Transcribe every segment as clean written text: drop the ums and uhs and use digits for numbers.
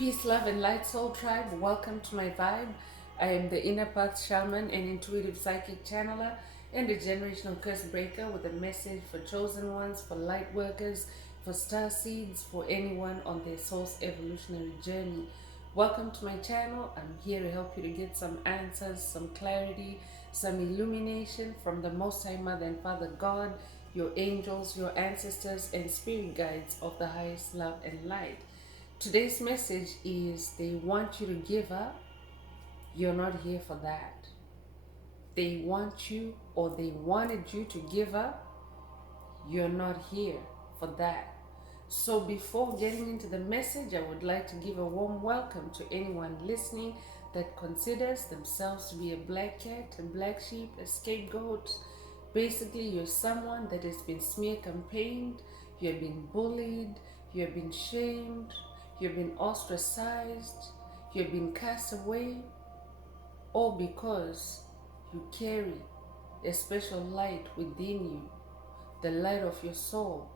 Peace, love, and light, soul tribe. Welcome to my vibe. I am the inner path shaman and intuitive psychic channeler and a generational curse breaker with a message for chosen ones, for light workers, for star seeds, for anyone on their soul's evolutionary journey. Welcome to my channel. I'm here to help you to get some answers, some clarity, some illumination from the Most High Mother and Father God, your angels, your ancestors, and spirit guides of the highest love and light. Today's message is they want you to give up. You're not here for that. They want you or they wanted you to give up. You're not here for that. So before getting into the message, I would like to give a warm welcome to anyone listening that considers themselves to be a black cat, a black sheep, a scapegoat. Basically, you're someone that has been smear campaigned, you have been bullied, you have been shamed, you've been ostracized, you've been cast away, all because you carry a special light within you, the light of your soul,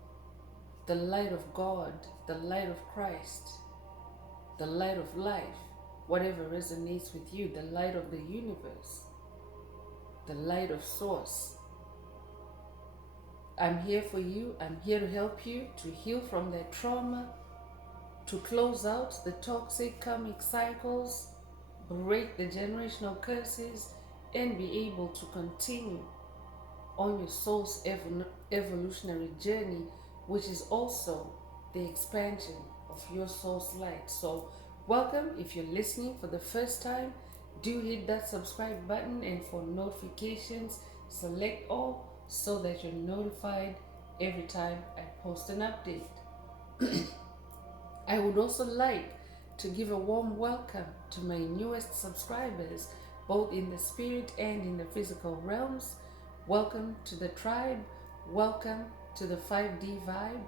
the light of God, the light of Christ, the light of life, whatever resonates with you, the light of the universe, the light of source. I'm here for you. I'm here to help you to heal from that trauma, to close out the toxic karmic cycles, break the generational curses, and be able to continue on your soul's evolutionary journey, which is also the expansion of your soul's light. So welcome. If you're listening for the first time, do hit that subscribe button, and for notifications, select all so that you're notified every time I post an update. I would also like to give a warm welcome to my newest subscribers, both in the spirit and in the physical realms. Welcome to the tribe. Welcome to the 5D vibe.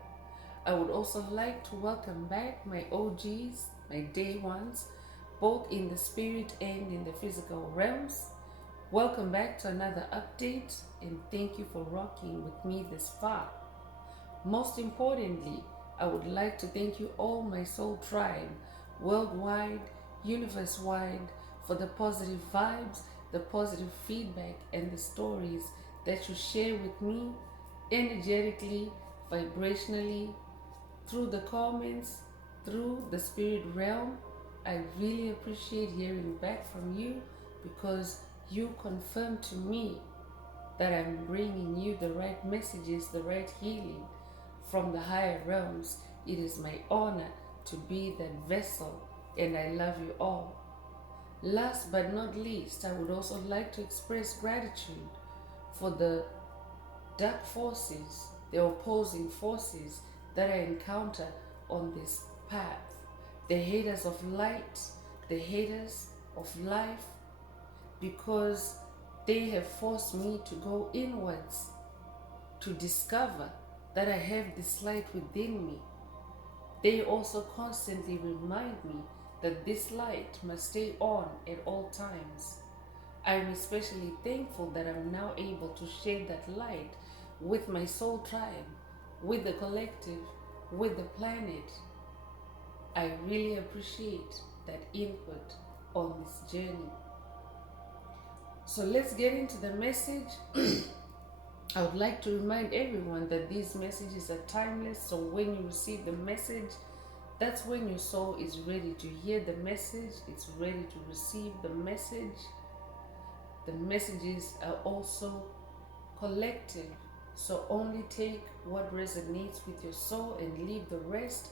I would also like to welcome back my OGs, my day ones, both in the spirit and in the physical realms. Welcome back to another update, and thank you for rocking with me this far. Most importantly, I would like to thank you all, my soul tribe, worldwide, universe-wide, for the positive vibes, the positive feedback, and the stories that you share with me energetically, vibrationally, through the comments, through the spirit realm. I really appreciate hearing back from you because you confirm to me that I'm bringing you the right messages, the right healing from the higher realms. It is my honor to be that vessel, and I love you all. Last but not least, I would also like to express gratitude for the dark forces, the opposing forces that I encounter on this path. The haters of light, the haters of life, because they have forced me to go inwards, to discover that I have this light within me. They also constantly remind me that this light must stay on at all times. I am especially thankful that I'm now able to share that light with my soul tribe, with the collective, with the planet. I really appreciate that input on this journey. So let's get into the message. I would like to remind everyone that these messages are timeless. So when you receive the message, that's when your soul is ready to hear the message. It's ready to receive the message. The messages are also collective. So only take what resonates with your soul and leave the rest.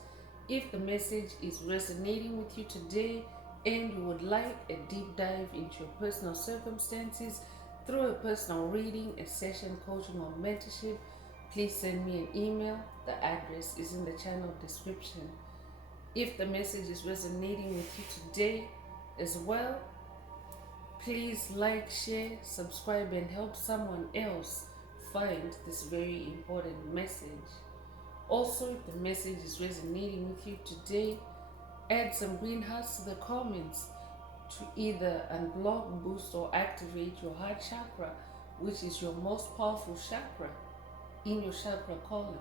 If the message is resonating with you today and you would like a deep dive into your personal circumstances through a personal reading, a session, coaching, or mentorship, please send me an email. The address is in the channel description. If the message is resonating with you today as well, please like, share, subscribe, and help someone else find this very important message. Also, if the message is resonating with you today, add some green hearts to the comments to either unblock, boost, or activate your heart chakra, which is your most powerful chakra in your chakra column.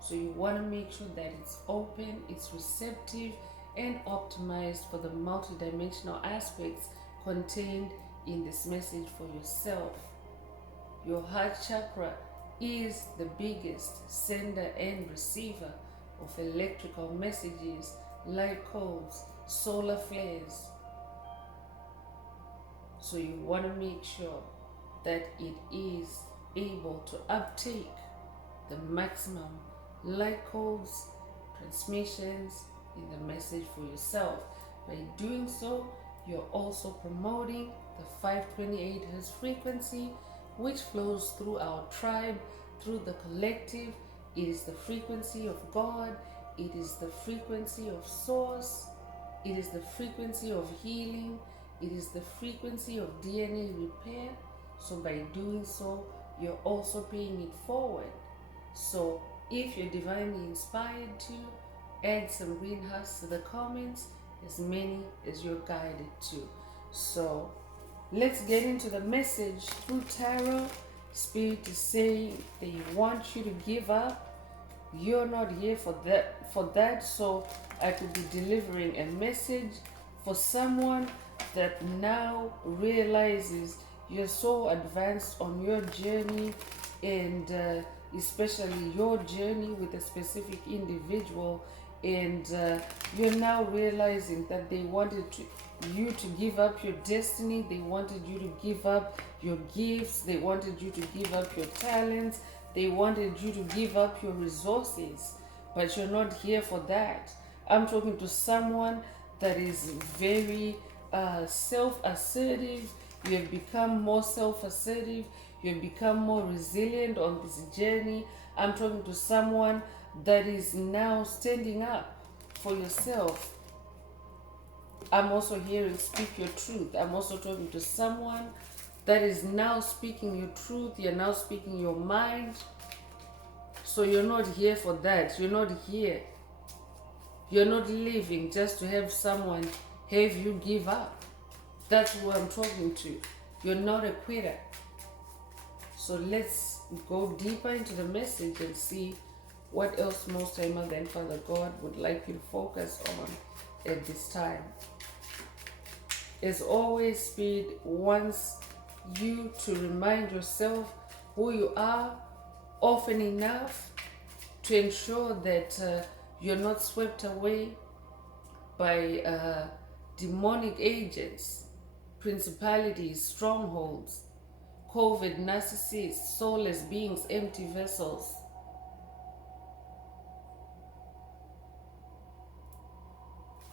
So you want to make sure that it's open, it's receptive, and optimized for the multidimensional aspects contained in this message for yourself. Your heart chakra is the biggest sender and receiver of electrical messages, light codes, solar flares. So you want to make sure that it is able to uptake the maximum light codes, transmissions in the message for yourself. By doing so, you're also promoting the 528 Hz frequency, which flows through our tribe, through the collective. It is the frequency of God. It is the frequency of source. It is the frequency of healing. It is the frequency of DNA repair. So by doing so, you're also paying it forward. So if you're divinely inspired to, add some green hearts to the comments, as many as you're guided to. So let's get into the message through tarot. Spirit is saying they want you to give up. You're not here for that. So I could be delivering a message for someone that now realizes you're so advanced on your journey, and especially your journey with a specific individual, and you're now realizing that they wanted you to give up your destiny. They wanted you to give up your gifts. They wanted you to give up your talents. They wanted you to give up your resources, but you're not here for that. I'm talking to someone that is very self-assertive. You have become more self-assertive. You have become more resilient on this journey. I'm talking to someone that is now standing up for yourself. I'm also hearing speak your truth. I'm also talking to someone that is now speaking your truth. You're now speaking your mind. So you're not here for that. You're not here. You're not living just to have someone have you give up. That's who I'm talking to. You're not a quitter. So let's go deeper into the message and see what else Most High Mother and Father God would like you to focus on at this time. As always, Spirit wants you to remind yourself who you are often enough to ensure that you're not swept away by demonic agents, principalities, strongholds, COVID, narcissists, soulless beings, empty vessels.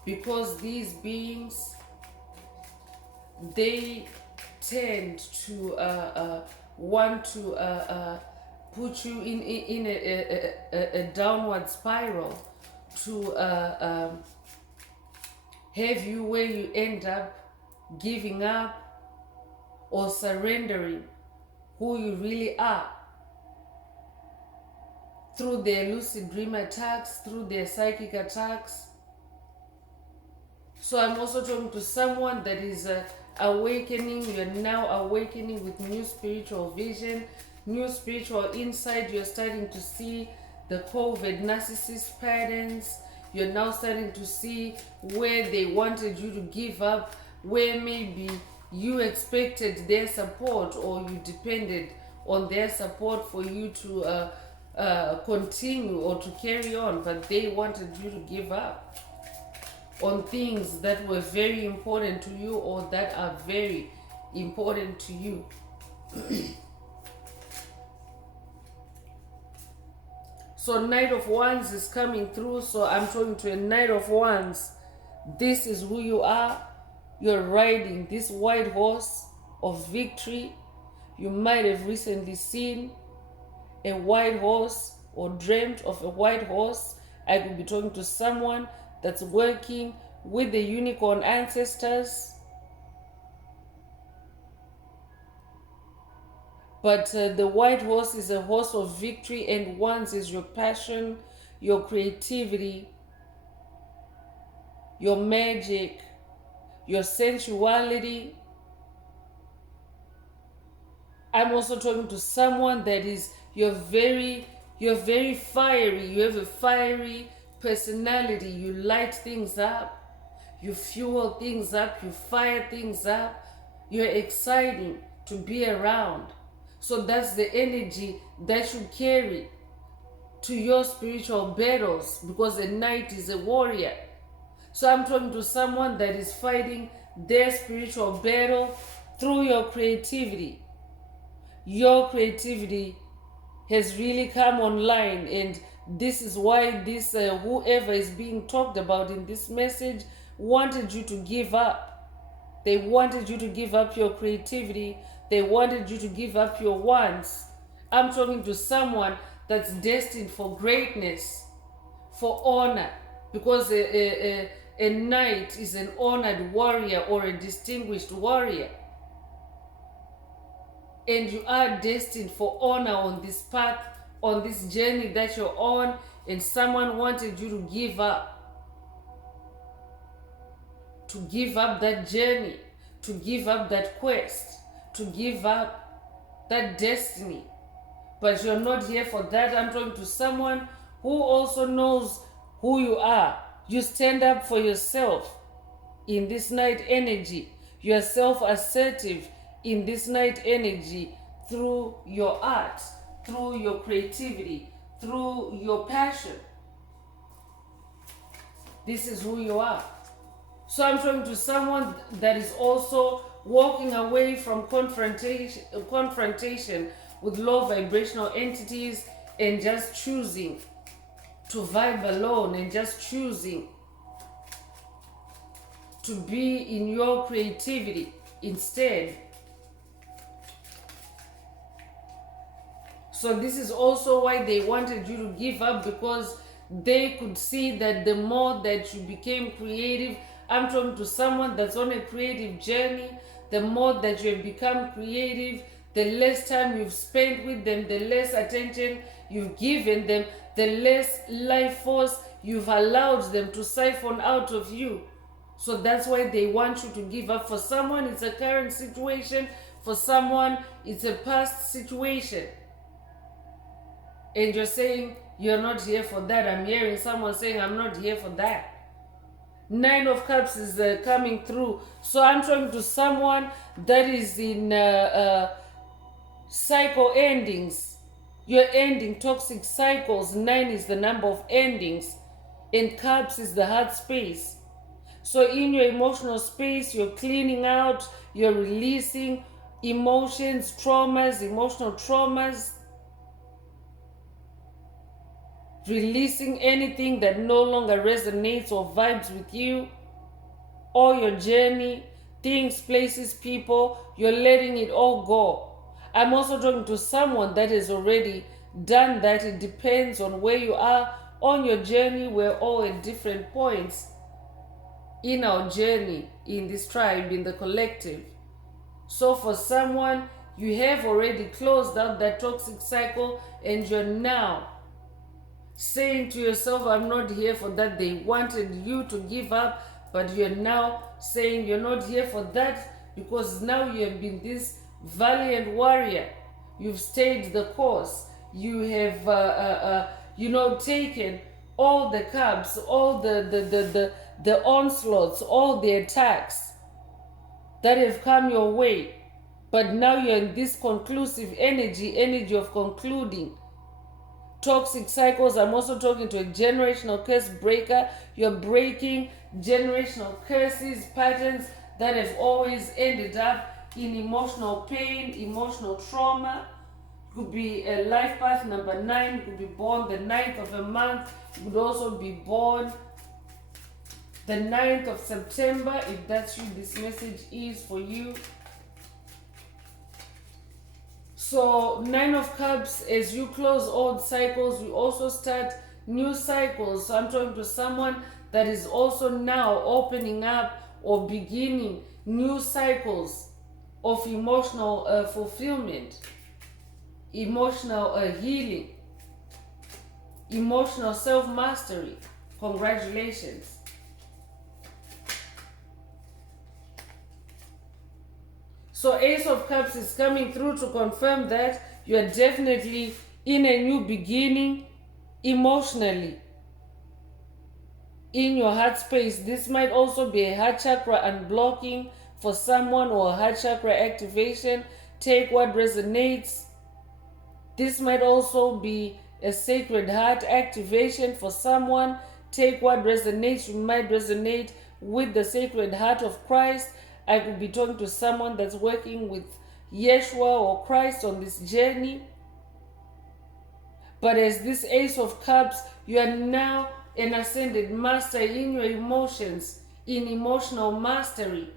Because these beings, they tend to want to put you in a downward spiral, to have you where you end up giving up or surrendering who you really are through their lucid dream attacks, through their psychic attacks. So I'm also talking to someone that is awakening. You're now awakening with new spiritual vision, new spiritual insight. You're starting to see the COVID narcissist patterns. You're now starting to see where they wanted you to give up, where maybe you expected their support or you depended on their support for you to continue or to carry on, but they wanted you to give up on things that were very important to you or that are very important to you. So Knight of Wands is coming through. So I'm talking to a Knight of Wands. This is who you are. You're riding this white horse of victory. You might have recently seen a white horse or dreamt of a white horse. I could be talking to someone that's working with the unicorn ancestors. But the white horse is a horse of victory, and Wands is your passion, your creativity, your magic, your sensuality. I'm also talking to someone that is, you're very fiery. You have a fiery personality. You light things up, you fuel things up, you fire things up. You're exciting to be around. So that's the energy that you carry to your spiritual battles, because a knight is a warrior. So I'm talking to someone that is fighting their spiritual battle through your creativity. Your creativity has really come online, and this is why this whoever is being talked about in this message wanted you to give up. They wanted you to give up your creativity. They wanted you to give up your wants. I'm talking to someone that's destined for greatness, for honor, because a knight is an honored warrior or a distinguished warrior. And you are destined for honor on this path, on this journey that you're on, and someone wanted you to give up. To give up that journey, to give up that quest, to give up that destiny. But you're not here for that. I'm talking to someone who also knows who you are. You stand up for yourself in this night energy. You are self-assertive in this night energy through your art, through your creativity, through your passion. This is who you are. So I'm talking to someone that is also walking away from confrontation with low vibrational entities, and just choosing to vibe alone, and just choosing to be in your creativity instead. So this is also why they wanted you to give up, because they could see that the more that you became creative, I'm talking to someone that's on a creative journey, the more that you have become creative, the less time you've spent with them, the less attention you've given them, the less life force you've allowed them to siphon out of you. So that's why they want you to give up. For someone, it's a current situation. For someone, it's a past situation. And you're saying, you're not here for that. I'm hearing someone saying, I'm not here for that. 9 of Cups is coming through. So I'm talking to someone that is in cycle endings. You're ending toxic cycles. 9 is the number of endings, and Cups is the heart space. So in your emotional space, you're cleaning out, you're releasing emotions, traumas, emotional traumas, releasing anything that no longer resonates or vibes with you, or your journey, things, places, people. You're letting it all go. I'm also talking to someone that has already done that. It depends on where you are on your journey. We're all at different points in our journey, in this tribe, in the collective. So for someone, you have already closed out that toxic cycle, and you're now saying to yourself, I'm not here for that. They wanted you to give up, but you're now saying you're not here for that, because now you have been this valiant warrior. You've stayed the course. You have taken all the cups, all the onslaughts, all the attacks that have come your way. But now you're in this conclusive energy of concluding toxic cycles. I'm also talking to a generational curse breaker. You're breaking generational curses, patterns that have always ended up in emotional pain, emotional trauma. It could be a life path number 9. You could be born the 9th of a month. You could also be born the 9th of September. If that's you, this message is for you. So 9 of Cups, as you close old cycles, you also start new cycles. So I'm talking to someone that is also now opening up or beginning new cycles of emotional fulfillment, emotional healing, emotional self-mastery. Congratulations. So Ace of Cups is coming through to confirm that you are definitely in a new beginning emotionally. in your heart space. This might also be a heart chakra unblocking for someone, or a heart chakra activation. Take what resonates. This might also be a sacred heart activation for someone. Take what resonates. You might resonate with the Sacred Heart of Christ. I could be talking to someone that's working with Yeshua or Christ on this journey. But as this Ace of Cups, you are now an ascended master in your emotions, in emotional mastery.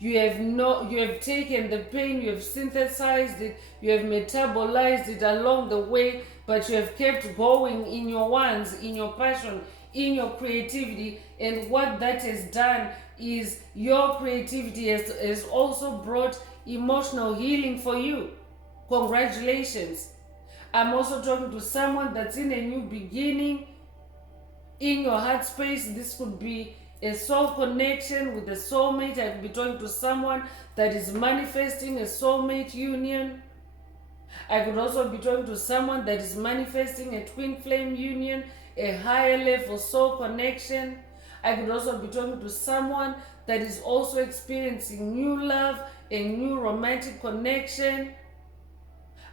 You have taken the pain, you have synthesized it, you have metabolized it along the way, but you have kept going in your wants, in your passion, in your creativity. And what that has done is your creativity has also brought emotional healing for you. Congratulations. I'm also talking to someone that's in a new beginning in your heart space. This could be a soul connection with a soulmate. I could be talking to someone that is manifesting a soulmate union. I could also be talking to someone that is manifesting a twin flame union, a higher level soul connection. I could also be talking to someone that is also experiencing new love, a new romantic connection.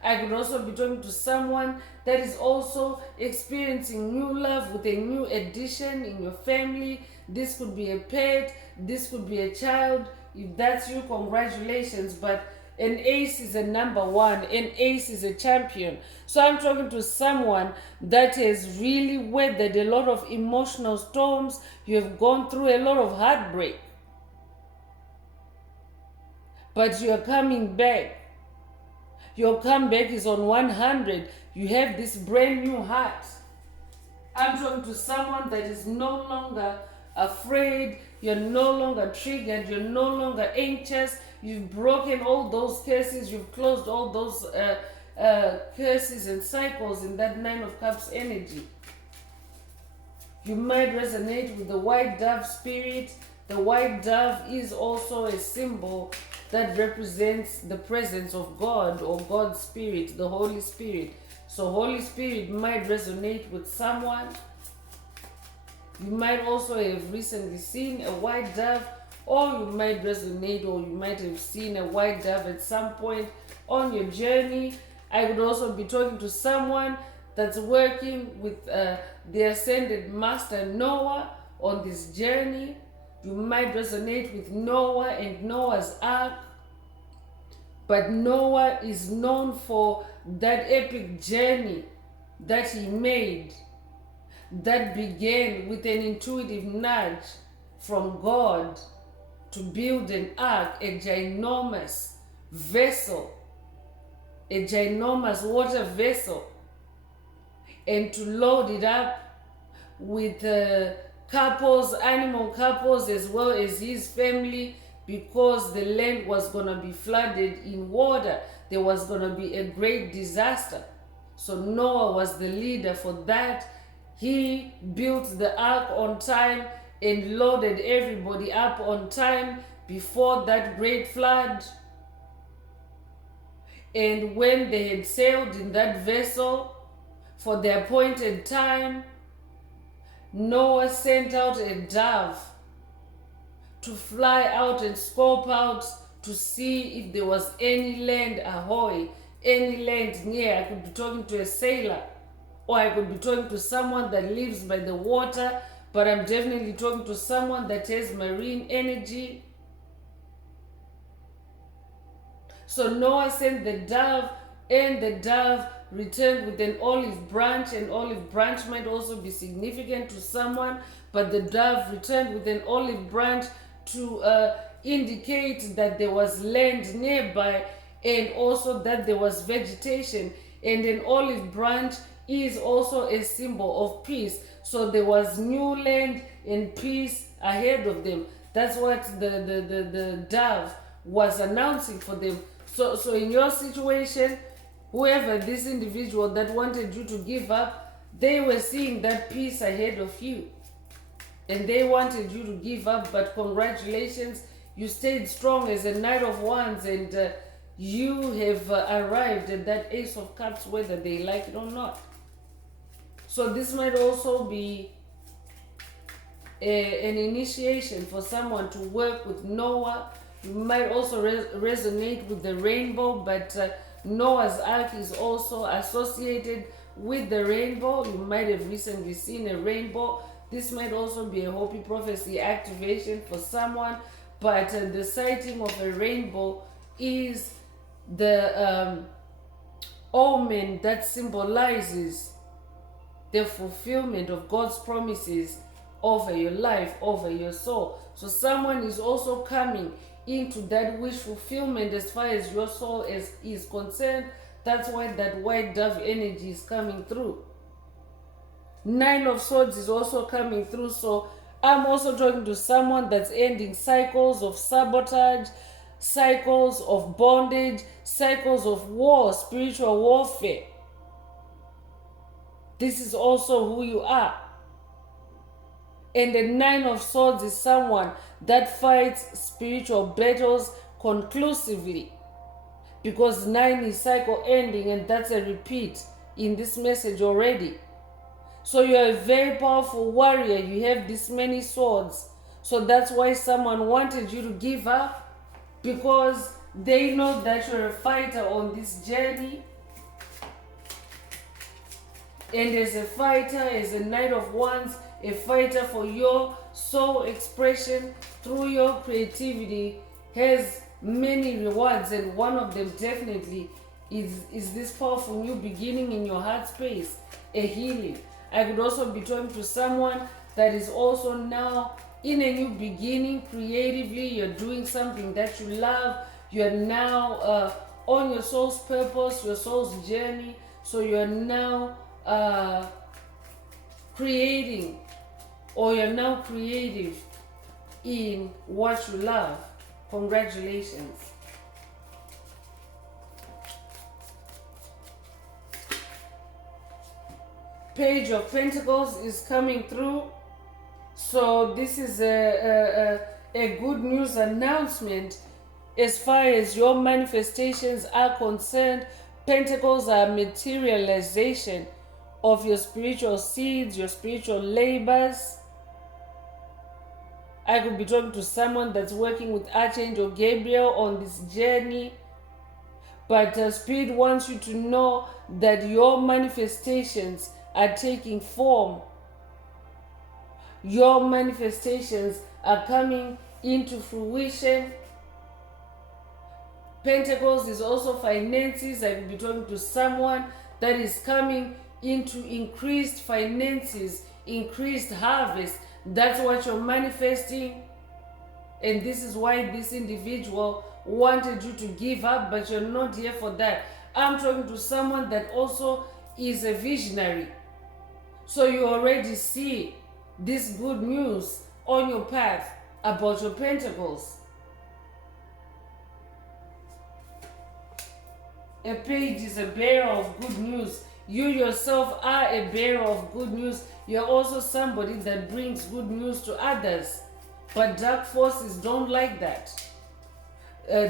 I could also be talking to someone that is also experiencing new love with a new addition in your family. This could be a pet, this could be a child. If that's you, congratulations. But an ace is a number one, an ace is a champion. So I'm talking to someone that has really weathered a lot of emotional storms. You have gone through a lot of heartbreak, but you are coming back. Your comeback is on 100. You have this brand new heart. I'm talking to someone that is no longer afraid. You're no longer triggered. You're no longer anxious. You've broken all those curses. You've closed all those curses and cycles in that Nine of Cups energy. You might resonate with the white dove spirit. The white dove is also a symbol that represents the presence of God or God's Spirit, the Holy Spirit. So Holy Spirit might resonate with someone. You might also have recently seen a white dove, or you might resonate, or you might have seen a white dove at some point on your journey. I would also be talking to someone that's working with the Ascended Master Noah on this journey. You might resonate with Noah and Noah's Ark. But Noah is known for that epic journey that he made that began with an intuitive nudge from God to build an ark, a ginormous vessel, a ginormous water vessel, and to load it up with couples, animal couples, as well as his family, because the land was going to be flooded in water. There was going to be a great disaster. So Noah was the leader for that. He built the ark on time and loaded everybody up on time before that great flood. And when they had sailed in that vessel for the appointed time, Noah sent out a dove to fly out and scope out to see if there was any land ahoy, any land near. I could be talking to a sailor, or I could be talking to someone that lives by the water, but I'm definitely talking to someone that has marine energy. So Noah sent the dove, and the dove returned with an olive branch. An olive branch might also be significant to someone, but the dove returned with an olive branch to indicate that there was land nearby, and also that there was vegetation. And an olive branch is also a symbol of peace. So there was new land and peace ahead of them. That's what the dove was announcing for them. So in your situation, whoever this individual that wanted you to give up, they were seeing that peace ahead of you. And they wanted you to give up, but congratulations, you stayed strong as a Knight of Wands, and you have arrived at that Ace of Cups, whether they like it or not. So this might also be an initiation for someone to work with Noah. You might also resonate with the rainbow, but Noah's Ark is also associated with the rainbow. You might have recently seen a rainbow. This might also be a Hopi prophecy activation for someone, but the sighting of a rainbow is the omen that symbolizes the fulfillment of God's promises over your life, over your soul. So someone is also coming into that wish fulfillment as far as your soul is concerned. That's why that white dove energy is coming through. Nine of Swords is also coming through. So I'm also talking to someone that's ending cycles of sabotage, cycles of bondage, cycles of war, spiritual warfare. This is also who you are. And the Nine of Swords is someone that fights spiritual battles conclusively. Because 9 is cycle ending, and that's a repeat in this message already. So you're a very powerful warrior. You have this many swords. So that's why someone wanted you to give up, because they know that you're a fighter on this journey. And as a fighter, as a Knight of Wands, a fighter for your soul expression through your creativity has many rewards, and one of them definitely is this powerful new beginning in your heart space, a healing. I could also be talking to someone that is also now in a new beginning creatively. You're doing something that you love. You're now on your soul's purpose, your soul's journey. So you're now creating, or you're now creative in what you love. Congratulations. Page of Pentacles is coming through. So this is a good news announcement as far as your manifestations are concerned. Pentacles are materialization of your spiritual seeds, your spiritual labors. I could be talking to someone that's working with Archangel Gabriel on this journey. But Spirit wants you to know that your manifestations are taking form. Your manifestations are coming into fruition. Pentacles is also finances. I could be talking to someone that is coming into increased finances, increased harvest. That's what you're manifesting. And this is why this individual wanted you to give up, but you're not here for that. I'm talking to someone that also is a visionary. So you already see this good news on your path about your pentacles. A page is a bearer of good news. You yourself are a bearer of good news. You're also somebody that brings good news to others. But dark forces don't like that.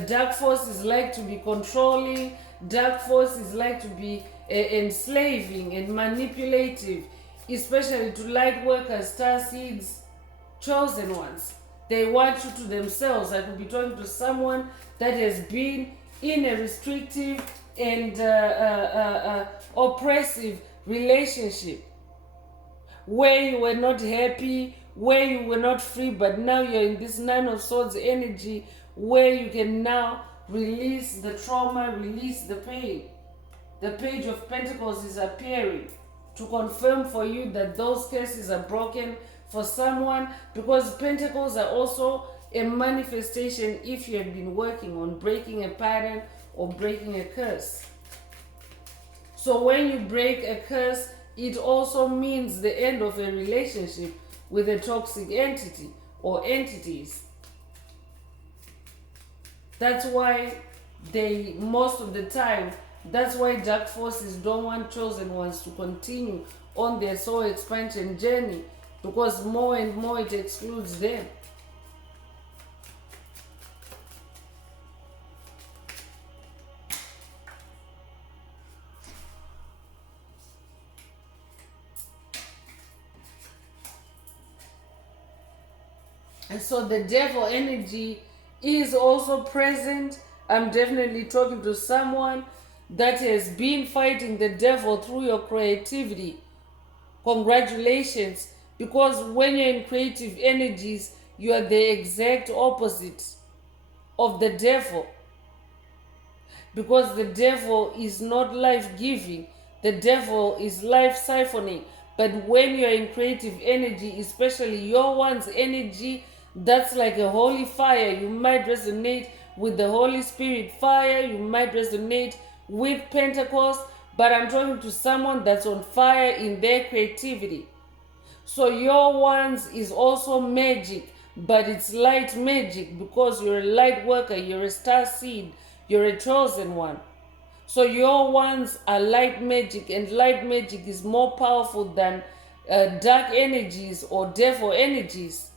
Dark forces like to be controlling. Dark forces like to be enslaving and manipulative, especially to light workers, star seeds, chosen ones. They want you to themselves. I could be talking to someone that has been in a restrictive and oppressive relationship where you were not happy, where you were not free, but now you're in this Nine of Swords energy where you can now release the trauma, release the pain. The Page of Pentacles is appearing to confirm for you that those cases are broken for someone, because Pentacles are also a manifestation if you have been working on breaking a pattern or breaking a curse. So when you break a curse, it also means the end of a relationship with a toxic entity or entities. That's why most of the time, that's why dark forces don't want chosen ones to continue on their soul expansion journey, because more and more it excludes them. And so the devil energy is also present. I'm definitely talking to someone that has been fighting the devil through your creativity. Congratulations, because when you're in creative energies, you are the exact opposite of the devil. Because the devil is not life giving, the devil is life siphoning. But when you're in creative energy, especially your one's energy, that's like a holy fire. You might resonate with the Holy Spirit fire, you might resonate with Pentecost, but I'm talking to someone that's on fire in their creativity. So your ones is also magic, but it's light magic because you're a light worker, you're a star seed, you're a chosen one. So your ones are light magic, and light magic is more powerful than dark energies or devil energies.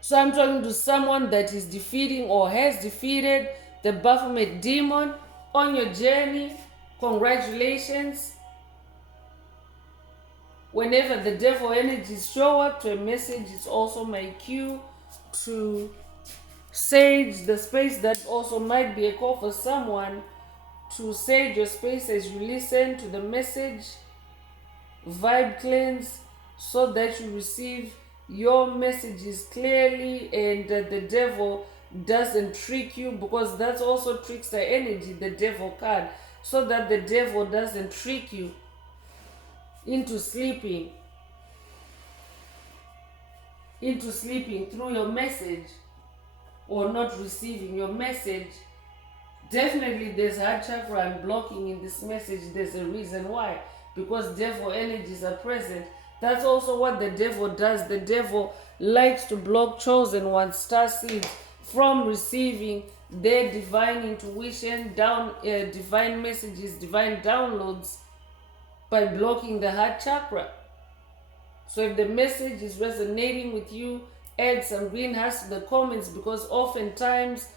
So I'm talking to someone that is defeating or has defeated the Baphomet demon on your journey. Congratulations. Whenever the devil energies show up to a message, it's also my cue to sage the space. That also might be a call for someone to sage your space as you listen to the message, vibe cleanse, so that you receive your messages clearly and the devil doesn't trick you, because that's also trickster energy, the devil card, so that the devil doesn't trick you into sleeping through your message or not receiving your message. Definitely there's heart chakra and blocking in this message. There's a reason why, because devil energies are present. That's also what the devil does. The devil likes to block chosen ones, star seeds, from receiving their divine intuition, divine messages, divine downloads, by blocking the heart chakra. So if the message is resonating with you, add some green hearts to the comments, because oftentimes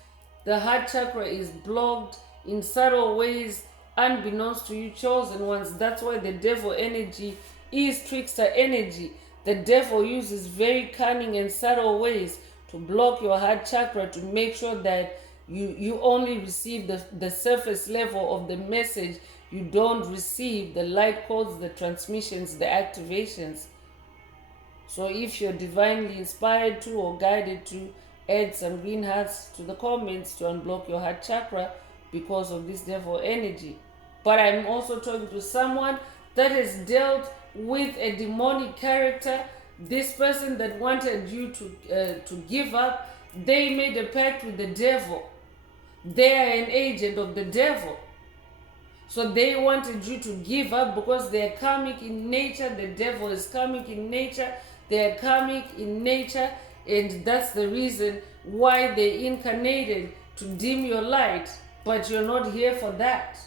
the heart chakra is blocked in subtle ways, unbeknownst to you chosen ones. That's why the devil energy is trickster energy. The devil uses very cunning and subtle ways to block your heart chakra, to make sure that you only receive the surface level of the message. You don't receive the light codes, the transmissions, the activations. So if you're divinely inspired to or guided to, add some green hearts to the comments to unblock your heart chakra because of this devil energy. But I'm also talking to someone that has dealt with a demonic character. This person that wanted you to give up, they made a pact with the devil. They are an agent of the devil. So they wanted you to give up because they are karmic in nature. The devil is karmic in nature. They are karmic in nature, and that's the reason why they incarnated, to dim your light. But you're not here for that.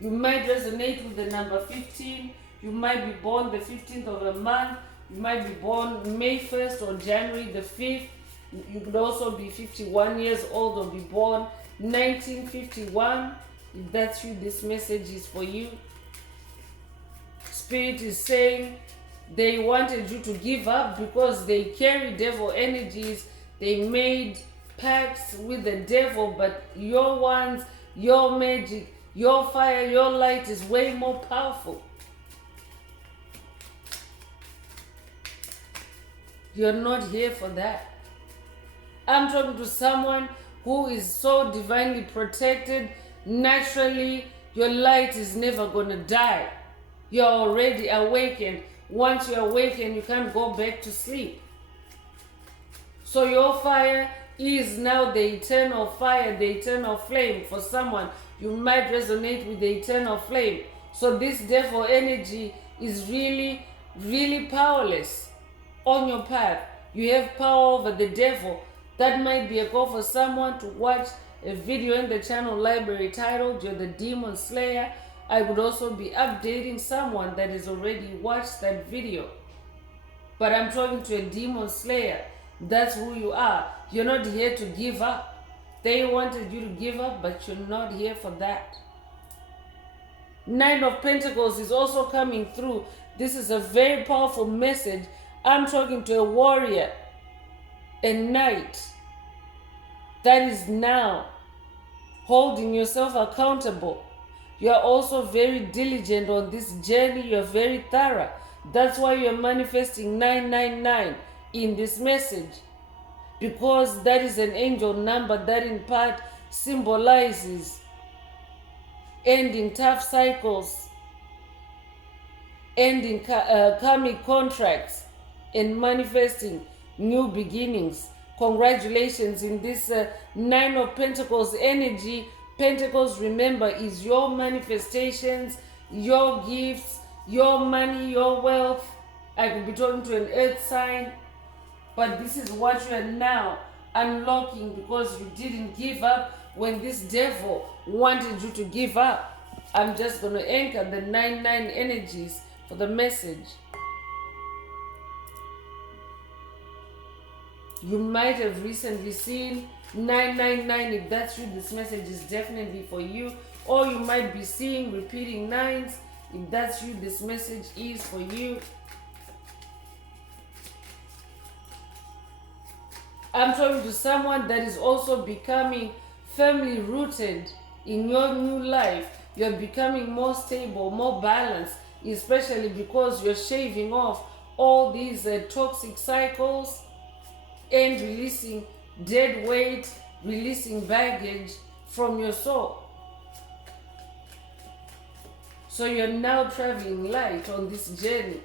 You might resonate with the number 15. You might be born the 15th of a month. You might be born May 1st or January the 5th. You could also be 51 years old or be born 1951. If that's you, this message is for you. Spirit is saying they wanted you to give up because they carry devil energies. They made pacts with the devil, but your ones, your magic, your fire, your light is way more powerful. You're not here for that. I'm talking to someone who is so divinely protected. Naturally, your light is never going to die. You're already awakened. Once you awaken, you can't go back to sleep. So your fire is now the eternal fire, the eternal flame. For someone, you might resonate with the eternal flame. So this devil energy is really, really powerless on your path. You have power over the devil. That might be a call for someone to watch a video in the channel library titled "You're the Demon Slayer." I would also be updating someone that has already watched that video. But I'm talking to a demon slayer. That's who you are. You're not here to give up. They wanted you to give up, but you're not here for that. Nine of Pentacles is also coming through. This is a very powerful message. I'm talking to a warrior, a knight that is now holding yourself accountable. You are also very diligent on this journey. You're very thorough. That's why you're manifesting 999 in this message, because that is an angel number that in part symbolizes ending tough cycles, ending karmic contracts, and manifesting new beginnings. Congratulations in this Nine of Pentacles energy. Pentacles, remember, is your manifestations, your gifts, your money, your wealth. I could be talking to an earth sign, but this is what you are now unlocking because you didn't give up when this devil wanted you to give up. I'm just going to anchor the 9-9 energies for the message. You might have recently seen 999. If that's you, this message is definitely for you. Or you might be seeing repeating nines. If that's you, this message is for you. I'm talking to someone that is also becoming firmly rooted in your new life. You're becoming more stable, more balanced, especially because you're shaving off all these toxic cycles and releasing dead weight, releasing baggage from your soul. So you're now traveling light on this journey.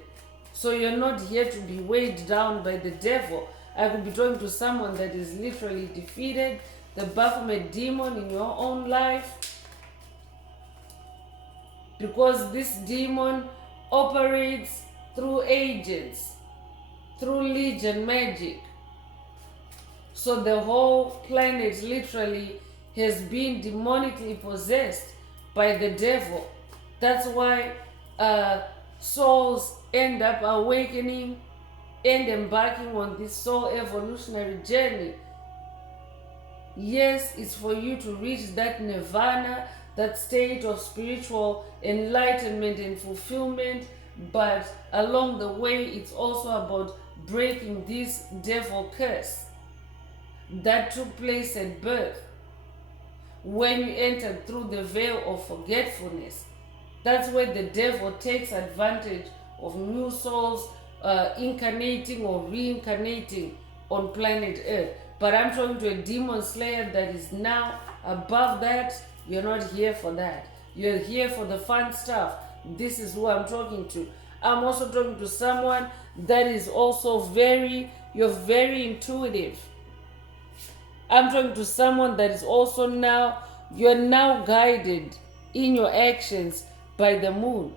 So you're not here to be weighed down by the devil. I could be talking to someone that is literally defeated the Baphomet demon in your own life, because this demon operates through agents, through legion magic. So the whole planet literally has been demonically possessed by the devil. That's why souls end up awakening and embarking on this soul evolutionary journey. Yes, it's for you to reach that nirvana, that state of spiritual enlightenment and fulfillment, but along the way it's also about breaking this devil curse that took place at birth when you entered through the veil of forgetfulness. That's where the devil takes advantage of new souls incarnating or reincarnating on planet Earth. But I'm talking to a demon slayer that is now above that. You're not here for that. You're here for the fun stuff. This is who I'm talking to. I'm also talking to someone that is also you're very intuitive. I'm talking to someone that is also you're now guided in your actions by the moon.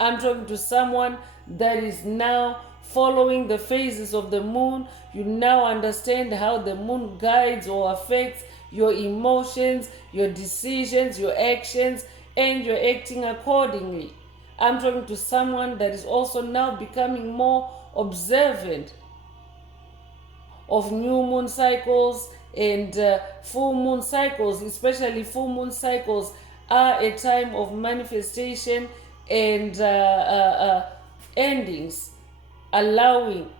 I'm talking to someone that is now following the phases of the moon. You now understand how the moon guides or affects your emotions, your decisions, your actions, and you're acting accordingly. I'm talking to someone that is also now becoming more observant of new moon cycles and full moon cycles. Especially full moon cycles are a time of manifestation and endings, allowing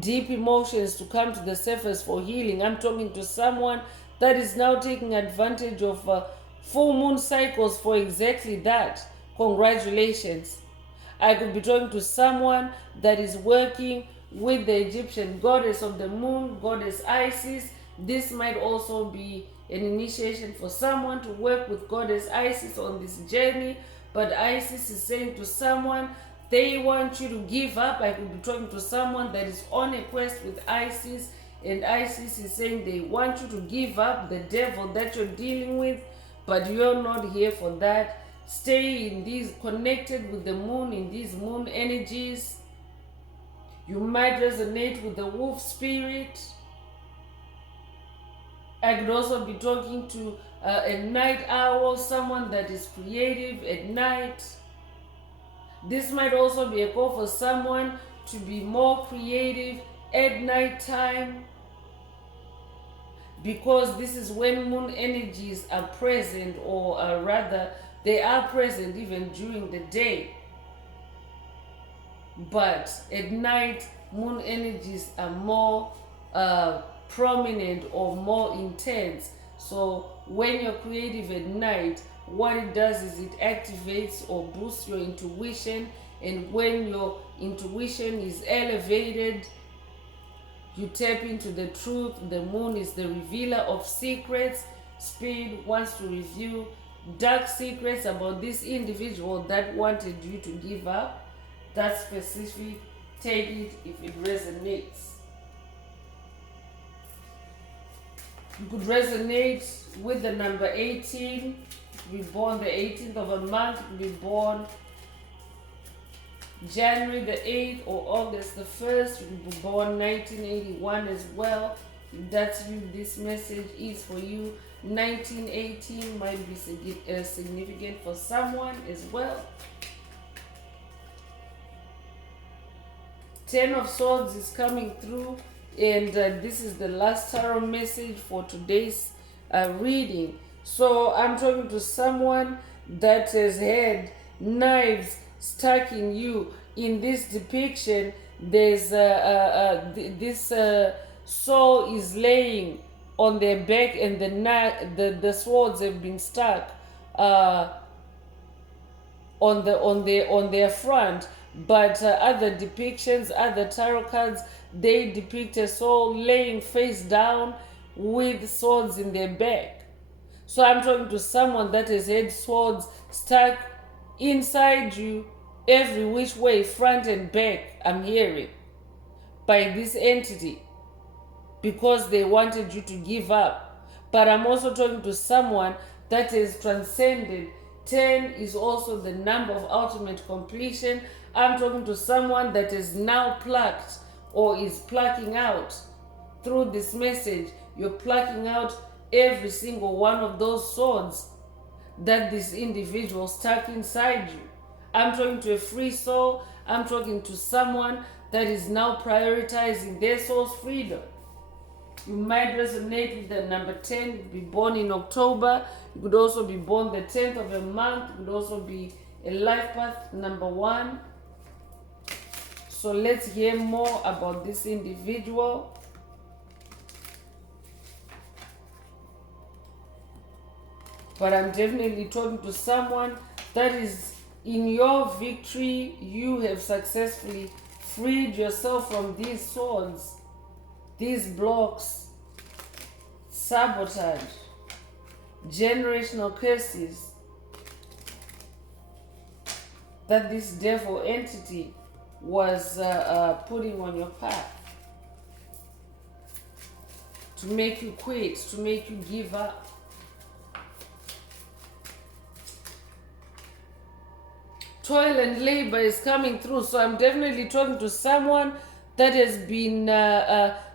deep emotions to come to the surface for healing. I'm talking to someone that is now taking advantage of full moon cycles for exactly that. Congratulations. I could be talking to someone that is working with the Egyptian goddess of the moon, goddess Isis. This might also be an initiation for someone to work with goddess Isis on this journey. But Isis is saying to someone, they want you to give up. I could be talking to someone that is on a quest with Isis, and Isis is saying they want you to give up the devil that you're dealing with, but you're not here for that. Stay in these, connected with the moon, in these moon energies. You might resonate with the wolf spirit. I could also be talking to a night owl, someone that is creative at night. This might also be a call for someone to be more creative at night time, because this is when moon energies are present, or rather they are present even during the day. but at night moon energies are more prominent or more intense. So when you're creative at night, what it does is it activates or boosts your intuition, and when your intuition is elevated, you tap into the truth. The moon is the revealer of secrets. Spirit wants to reveal dark secrets about this individual that wanted you to give up. That's specific. Take it if it resonates. You could resonate with the number 18. You could be born the 18th of a month. You could be born January the 8th or August the 1st. You could be born 1981 as well. If that's you, this message is for you. 1918 might be significant for someone as well. 10 of Swords is coming through, and this is the last tarot message for today's reading. So I'm talking to someone that has had knives stuck in you. In this depiction, there's this soul is laying on their back, and the swords have been stuck on their front. But other depictions, other tarot cards, they depict a soul laying face down with swords in their back. So I'm talking to someone that has had swords stuck inside you every which way, front and back, I'm hearing, by this entity, because they wanted you to give up. But I'm also talking to someone that has transcended. 10 is also the number of ultimate completion. I'm talking to someone that is now plucked or is plucking out through this message. You're plucking out every single one of those swords that this individual stuck inside you. I'm talking to a free soul. I'm talking to someone that is now prioritizing their soul's freedom. You might resonate with the number 10. You could be born in October. You could also be born the 10th of a month. You could also be a life path number 1. So let's hear more about this individual. But I'm definitely talking to someone that is in your victory. You have successfully freed yourself from these swords, these blocks, sabotage, generational curses that this devil entity was putting on your path to make you quit, to make you give up. Toil and labor is coming through. So I'm definitely talking to someone that has been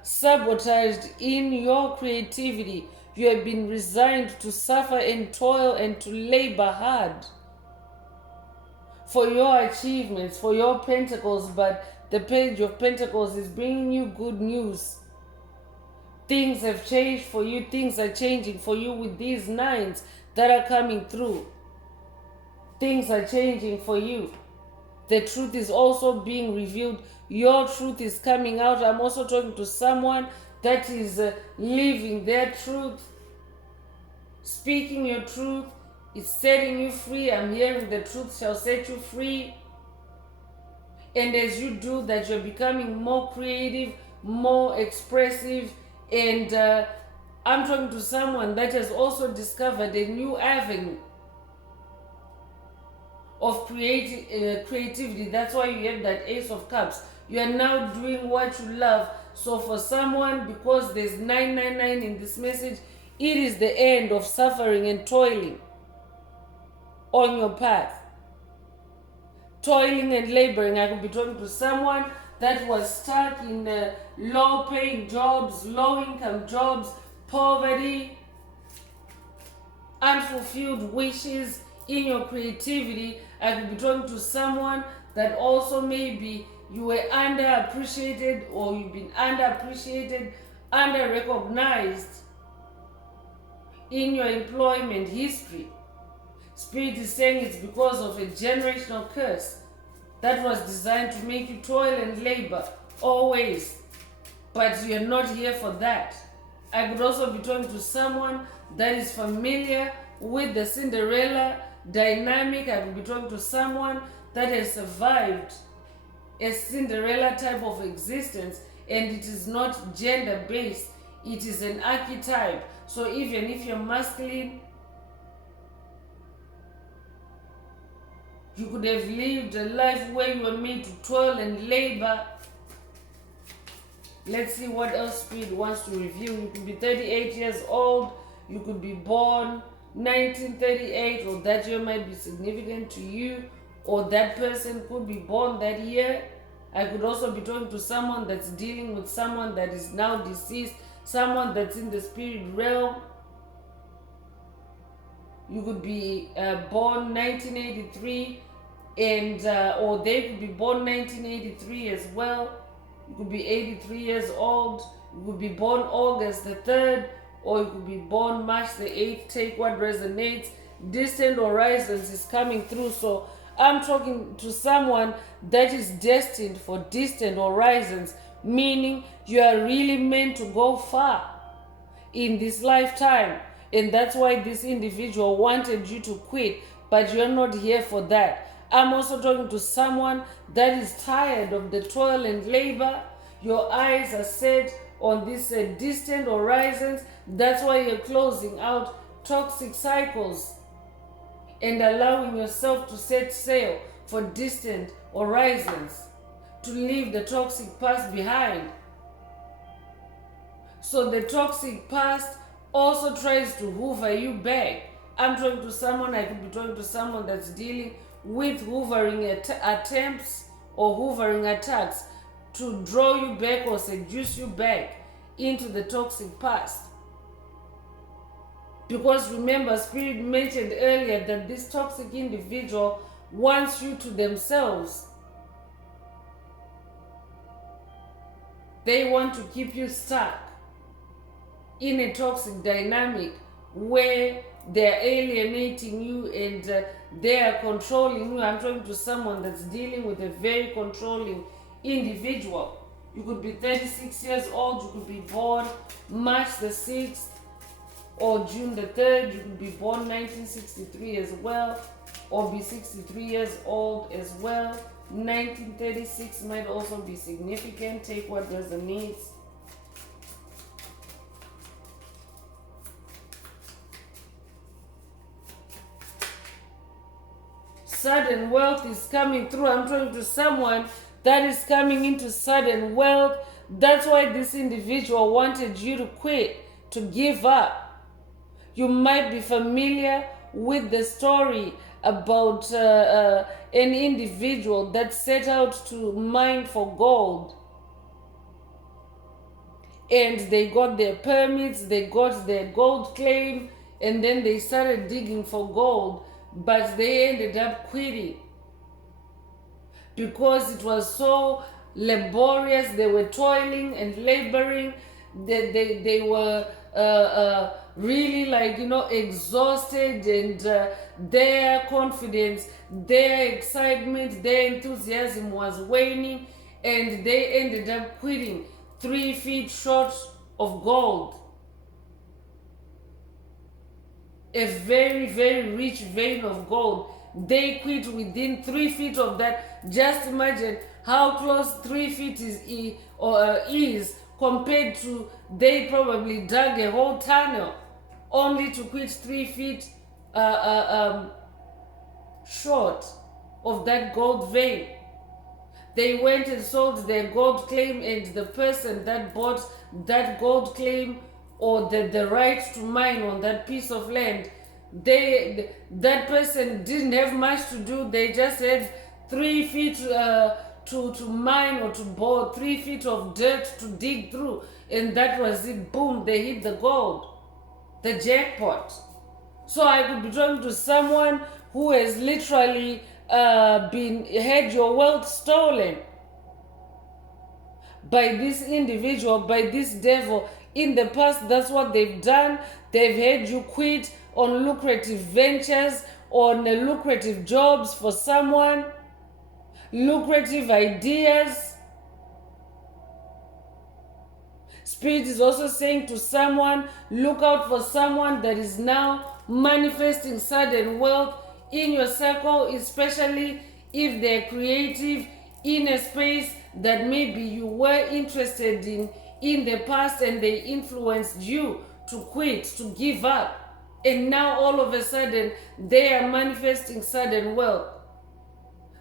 sabotaged in your creativity. You have been resigned to suffer and toil and to labor hard for your achievements, for your pentacles, but the page of pentacles is bringing you good news. Things have changed for you. Things are changing for you with these 9s that are coming through. Things are changing for you. The truth is also being revealed. Your truth is coming out. I'm also talking to someone that is living their truth, speaking your truth. It's setting you free. I'm hearing the truth shall set you free. And as you do that, you're becoming more creative, more expressive. And I'm talking to someone that has also discovered a new avenue of creativity. That's why you have that Ace of Cups. You are now doing what you love. So for someone, because there's 999 in this message, it is the end of suffering and toiling on your path. Toiling and laboring. I could be talking to someone that was stuck in low-paying jobs, low-income jobs, poverty, unfulfilled wishes in your creativity. I could be talking to someone that also maybe you were underappreciated, or you've been underappreciated, under-recognized in your employment history. Spirit is saying it's because of a generational curse. that was designed to make you toil and labor always. But you're not here for that. I could also be talking to someone that is familiar with the Cinderella dynamic. I could be talking to someone that has survived a Cinderella type of existence, and it is not gender based, it is an archetype. So even if you're masculine, you could have lived a life where you were made to toil and labor. Let's see what else Spirit wants to review. You could be 38 years old, you could be born 1938, or that year might be significant to you, or that person could be born that year. I could also be talking to someone that's dealing with someone that is now deceased, someone that's in the spirit realm. You could be born 1983, and or they could be born 1983 as well. You could be 83 years old. You could be born August the 3rd, or you could be born March the 8th. Take what resonates. Distant horizons is coming through. So I'm talking to someone that is destined for distant horizons, meaning you are really meant to go far in this lifetime. And that's why this individual wanted you to quit, but you're not here for that. I'm also talking to someone that is tired of the toil and labor. Your eyes are set on these distant horizons. That's why you're closing out toxic cycles and allowing yourself to set sail for distant horizons, to leave the toxic past behind. So the toxic past also tries to hoover you back. I'm talking to someone, I could be talking to someone that's dealing with hoovering attempts or hoovering attacks to draw you back or seduce you back into the toxic past. Because remember, Spirit mentioned earlier that this toxic individual wants you to themselves. They want to keep you stuck in a toxic dynamic where they're alienating you and they are controlling you. I'm talking to someone that's dealing with a very controlling individual. You could be 36 years old, you could be born March the 6th or June the 3rd, you could be born 1963 as well, or be 63 years old as well. 1936 might also be significant. Take what resonates. Sudden wealth is coming through. I'm talking to someone that is coming into sudden wealth. That's why this individual wanted you to quit, to give up. You might be familiar with the story about an individual that set out to mine for gold. And they got their permits, they got their gold claim, and then they started digging for gold. But they ended up quitting because it was so laborious. They were toiling and laboring. They were really, like, exhausted, and their confidence, their excitement, their enthusiasm was waning, and they ended up quitting 3 feet short of gold. A very, very rich vein of gold. They quit within 3 feet of that. Just imagine how close 3 feet is compared to they probably dug a whole tunnel only to quit 3 feet short of that gold vein. They went and sold their gold claim, and the person that bought that gold claim or the right to mine on that piece of land, that person didn't have much to do. They just had 3 feet to mine or to bore, 3 feet of dirt to dig through, and that was it. Boom, they hit the gold, the jackpot. So I could be talking to someone who has literally had your wealth stolen by this individual, by this devil. In the past, that's what they've done. They've had you quit on lucrative ventures, on lucrative jobs for someone. lucrative ideas. Spirit is also saying to someone, look out for someone that is now manifesting sudden wealth in your circle, especially if they're creative in a space that maybe you were interested in the past and they influenced you to quit, to give up. And now all of a sudden they are manifesting sudden wealth.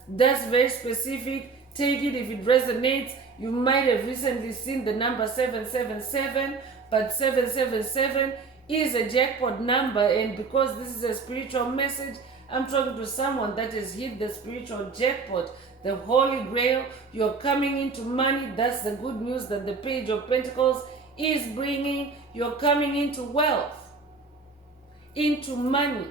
That's very specific. Take it if it resonates. You might have recently seen the number 777, but 777 is a jackpot number, and because this is a spiritual message, I'm talking to someone that has hit the spiritual jackpot, the Holy Grail. You're coming into money. That's the good news that the Page of Pentacles is bringing. You're coming into wealth, into money.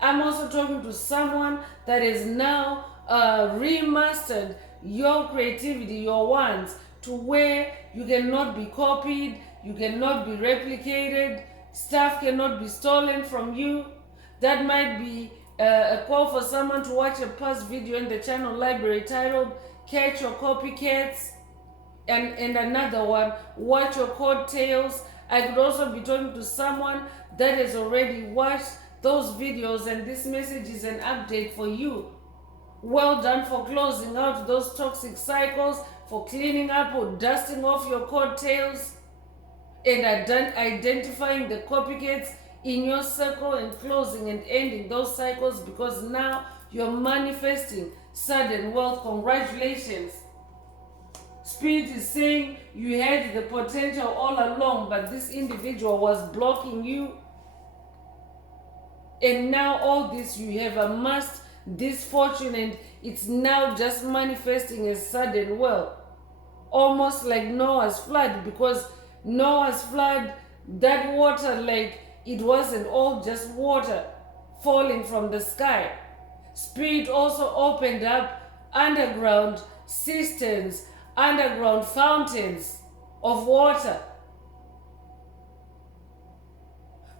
I'm also talking to someone that is now remastered your creativity, your wants, to where you cannot be copied, you cannot be replicated, stuff cannot be stolen from you. That might be a call for someone to watch a past video in the channel library titled Catch Your Copycats, and another one, Watch Your Coattails. I could also be talking to someone that has already watched those videos, and this message is an update for you. Well done for closing out those toxic cycles, for cleaning up or dusting off your coattails, and identifying the copycats in your circle and closing and ending those cycles, because now you're manifesting sudden wealth. Congratulations. Spirit is saying you had the potential all along, but this individual was blocking you. And now all this, you have amassed this fortune, and it's now just manifesting as sudden wealth. Almost like Noah's flood, because Noah's flood, that water, like, it wasn't all just water falling from the sky. Spirit also opened up underground cisterns, underground fountains of water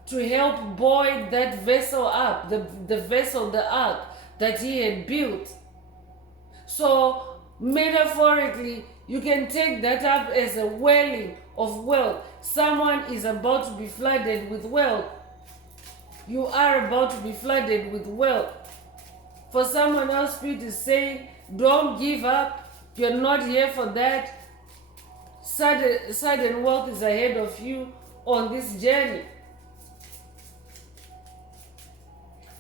to help buoy that vessel up, the vessel, the ark that he had built. So metaphorically, you can take that up as a welling of wealth. Someone is about to be flooded with wealth. You are about to be flooded with wealth. For someone else, Spirit is saying, don't give up. You're not here for that. Sudden wealth is ahead of you on this journey.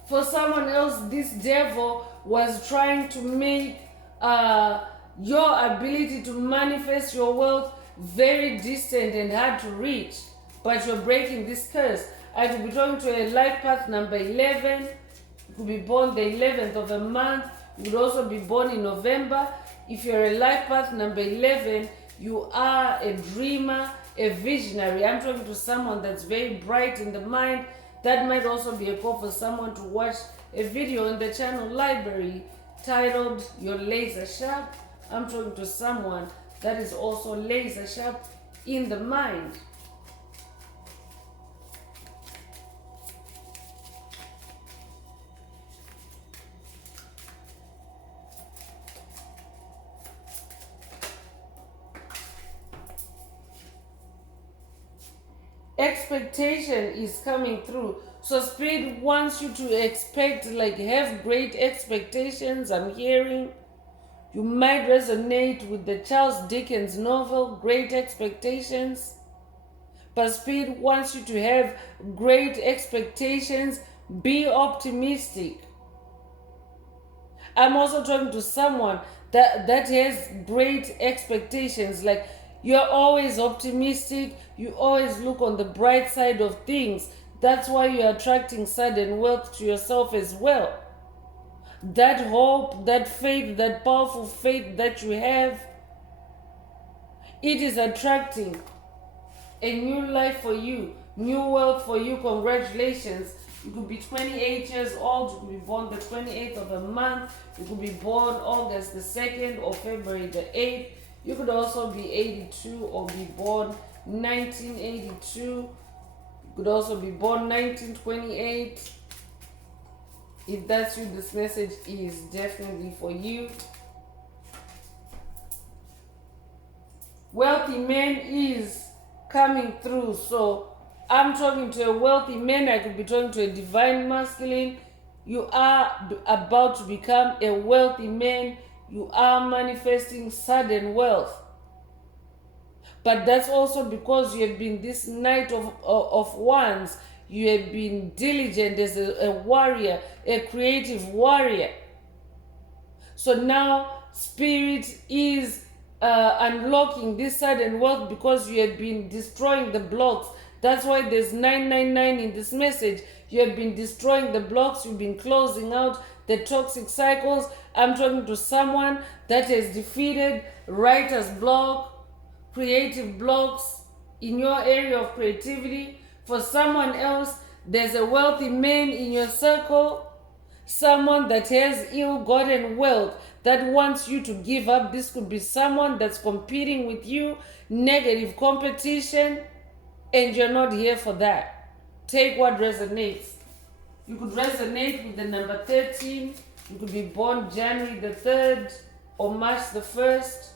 For someone else, this devil was trying to make your ability to manifest your wealth very distant and hard to reach, but you're breaking this curse. I could be talking to a life path number 11. You could be born the 11th of a month. You could also be born in November. If you're a life path number 11, you are a dreamer, a visionary. I'm talking to someone that's very bright in the mind. That might also be a call for someone to watch a video in the channel library titled You're Laser Sharp. I'm talking to someone that is also laser sharp in the mind. Expectation is coming through. So Spirit wants you to expect, like, have great expectations. I'm hearing you might resonate with the Charles Dickens novel, Great Expectations. But Spirit wants you to have great expectations. Be optimistic. I'm also talking to someone that has great expectations. Like, you're always optimistic. You always look on the bright side of things. That's why you're attracting sudden wealth to yourself as well. That hope, that faith, that powerful faith that you have, it is attracting a new life for you, new wealth for you. Congratulations. You could be 28 years old. You could be born the 28th of a month. You could be born August the 2nd or February the 8th. You could also be 82 or be born 1982. You could also be born 1928. If that's you, this message is definitely for you. wealthy man is coming through. So I'm talking to a wealthy man. I could be talking to a divine masculine. You are about to become a wealthy man. You are manifesting sudden wealth. But that's also because you have been this knight of wands. You have been diligent as a warrior, a creative warrior. So now spirit is unlocking this sudden wealth because you have been destroying the blocks. That's why there's 999 in this message. You have been destroying the blocks. You've been closing out the toxic cycles. I'm talking to someone that has defeated writer's block, creative blocks in your area of creativity. For someone else, there's a wealthy man in your circle, someone that has ill-gotten wealth that wants you to give up. This could be someone that's competing with you, negative competition, and you're not here for that. Take what resonates. You could resonate with the number 13. You could be born January the 3rd or March the 1st.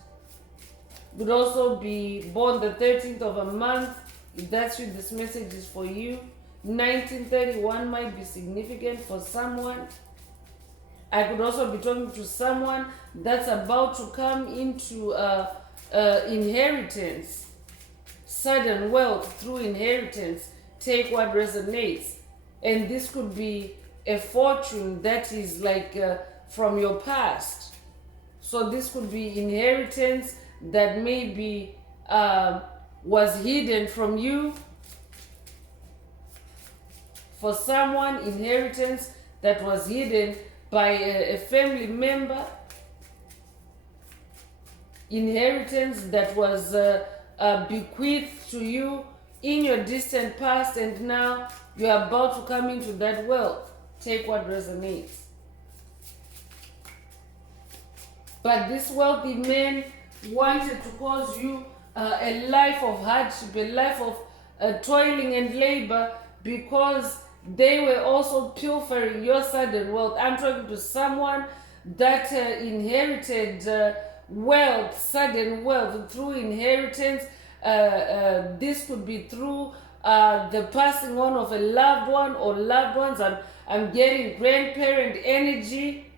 You could also be born the 13th of a month. If that's you, this message is for you. 1931 might be significant for someone. I could also be talking to someone that's about to come into inheritance, sudden wealth through inheritance. Take what resonates. And this could be a fortune that is like from your past. So this could be inheritance that maybe was hidden from you. For someone, inheritance that was hidden by a family member, inheritance that was bequeathed to you in your distant past, and now you are about to come into that wealth. Take what resonates. But this wealthy man wanted to cause you a life of hardship, a life of toiling and labor, because they were also pilfering your sudden wealth. I'm talking to someone that inherited wealth, sudden wealth through inheritance. This could be through the passing on of a loved one or loved ones. I'm getting grandparent energy.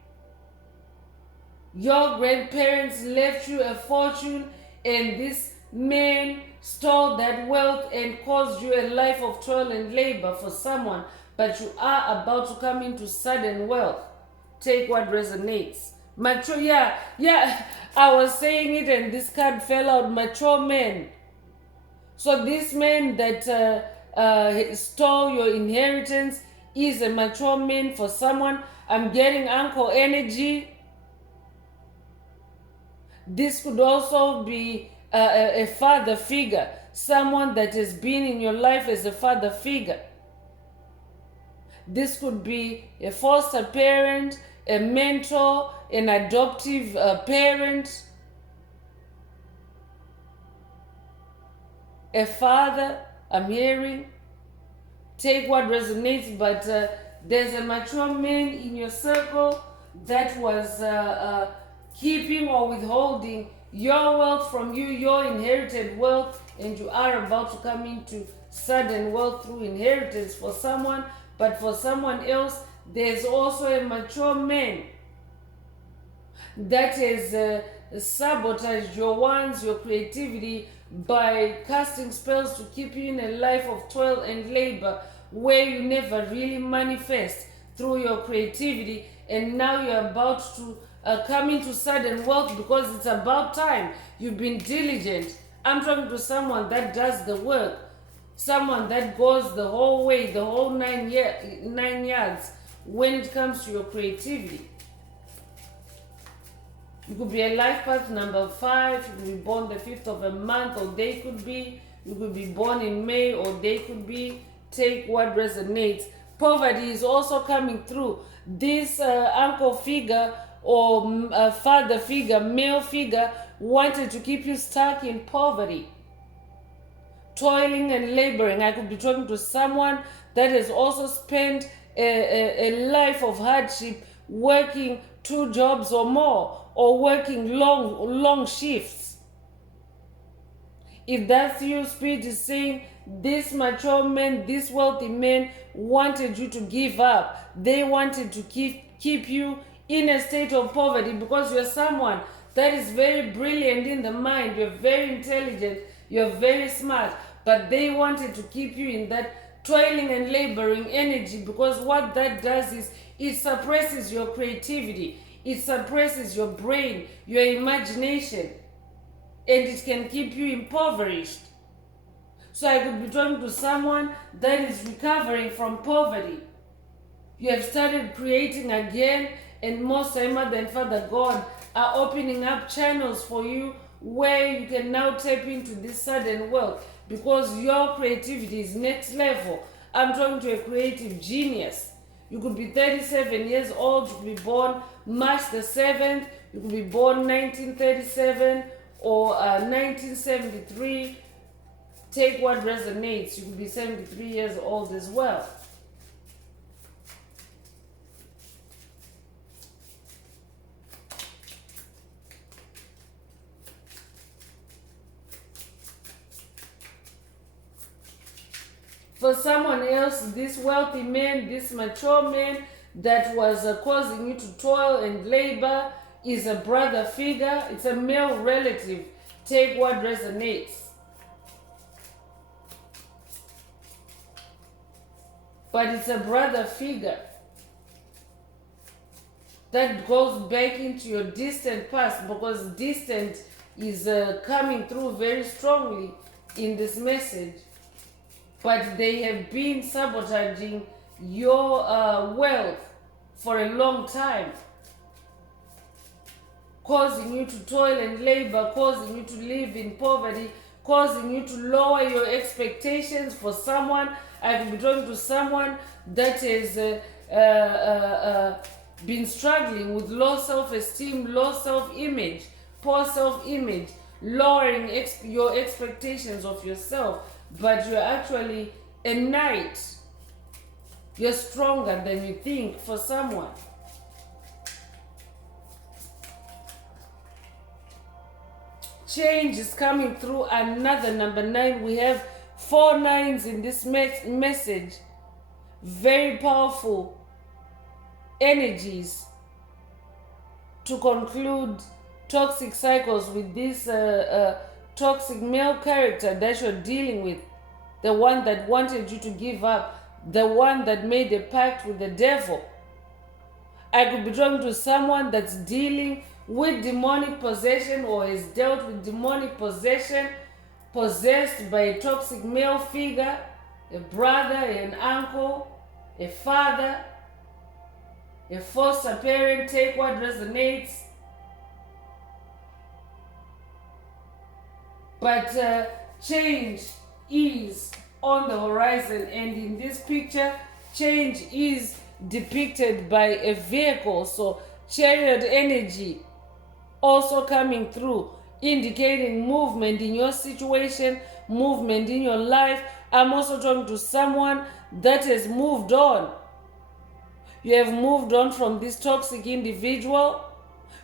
Your grandparents left you a fortune, and this man stole that wealth and caused you a life of toil and labor for someone. But you are about to come into sudden wealth. Take what resonates. Mature, yeah, I was saying it and this card fell out. Mature men. So this man that stole your inheritance is a mature man for someone. I'm getting uncle energy. This could also be a father figure, someone that has been in your life as a father figure. This could be a foster parent, a mentor, an adoptive parent, a father. I'm hearing. Take what resonates, but there's a mature man in your circle that was keeping or withholding your wealth from you, your inherited wealth, and you are about to come into sudden wealth through inheritance for someone. But for someone else, there's also a mature man that has sabotaged your wands, your creativity, by casting spells to keep you in a life of toil and labor where you never really manifest through your creativity. And now you're about to come into sudden wealth because it's about time. You've been diligent. I'm talking to someone that does the work, someone that goes the whole way, the whole 9 yards when it comes to your creativity. You could be a life path number 5. You could be born the 5th of a month, or they could be. You could be born in May, or they could be. Take what resonates. Poverty is also coming through. This uncle figure or father figure, male figure, wanted to keep you stuck in poverty, toiling and laboring. I could be talking to someone that has also spent a life of hardship, working 2 jobs or more, or working long shifts. If that's you, Spirit is saying this mature man, this wealthy man wanted you to give up. They wanted to keep you in a state of poverty because you're someone that is very brilliant in the mind, you're very intelligent, you're very smart, but they wanted to keep you in that toiling and laboring energy, because what that does is it suppresses your creativity, it suppresses your brain, your imagination, and it can keep you impoverished. So I could be talking to someone that is recovering from poverty. You have started creating again, and most time Mother and Father God are opening up channels for you where you can now tap into this sudden wealth because your creativity is next level. I'm talking to a creative genius. You could be 37 years old, you could be born March the 7th, you could be born 1937 or 1973. Take what resonates. You could be 73 years old as well. For someone else, this wealthy man, this mature man that was causing you to toil and labor is a brother figure. It's a male relative. Take what resonates. But it's a brother figure that goes back into your distant past, because distant is coming through very strongly in this message. But they have been sabotaging your wealth for a long time, causing you to toil and labor, causing you to live in poverty, causing you to lower your expectations for someone. I could be talking to someone that has been struggling with low self-esteem, low self-image, poor self-image, lowering your expectations of yourself. But you're actually a knight. You're stronger than you think for someone. Change is coming through. Another number 9. We have 4 9s in this message. Very powerful energies to conclude toxic cycles with this toxic male character that you're dealing with, the one that wanted you to give up, the one that made a pact with the devil. I could be talking to someone that's dealing with demonic possession or has dealt with demonic possession, possessed by a toxic male figure, a brother, an uncle, a father, a foster parent. Take what resonates. But change is on the horizon, and in this picture, change is depicted by a vehicle. So chariot energy also coming through, indicating movement in your situation, movement in your life. I'm also talking to someone that has moved on. You have moved on from this toxic individual.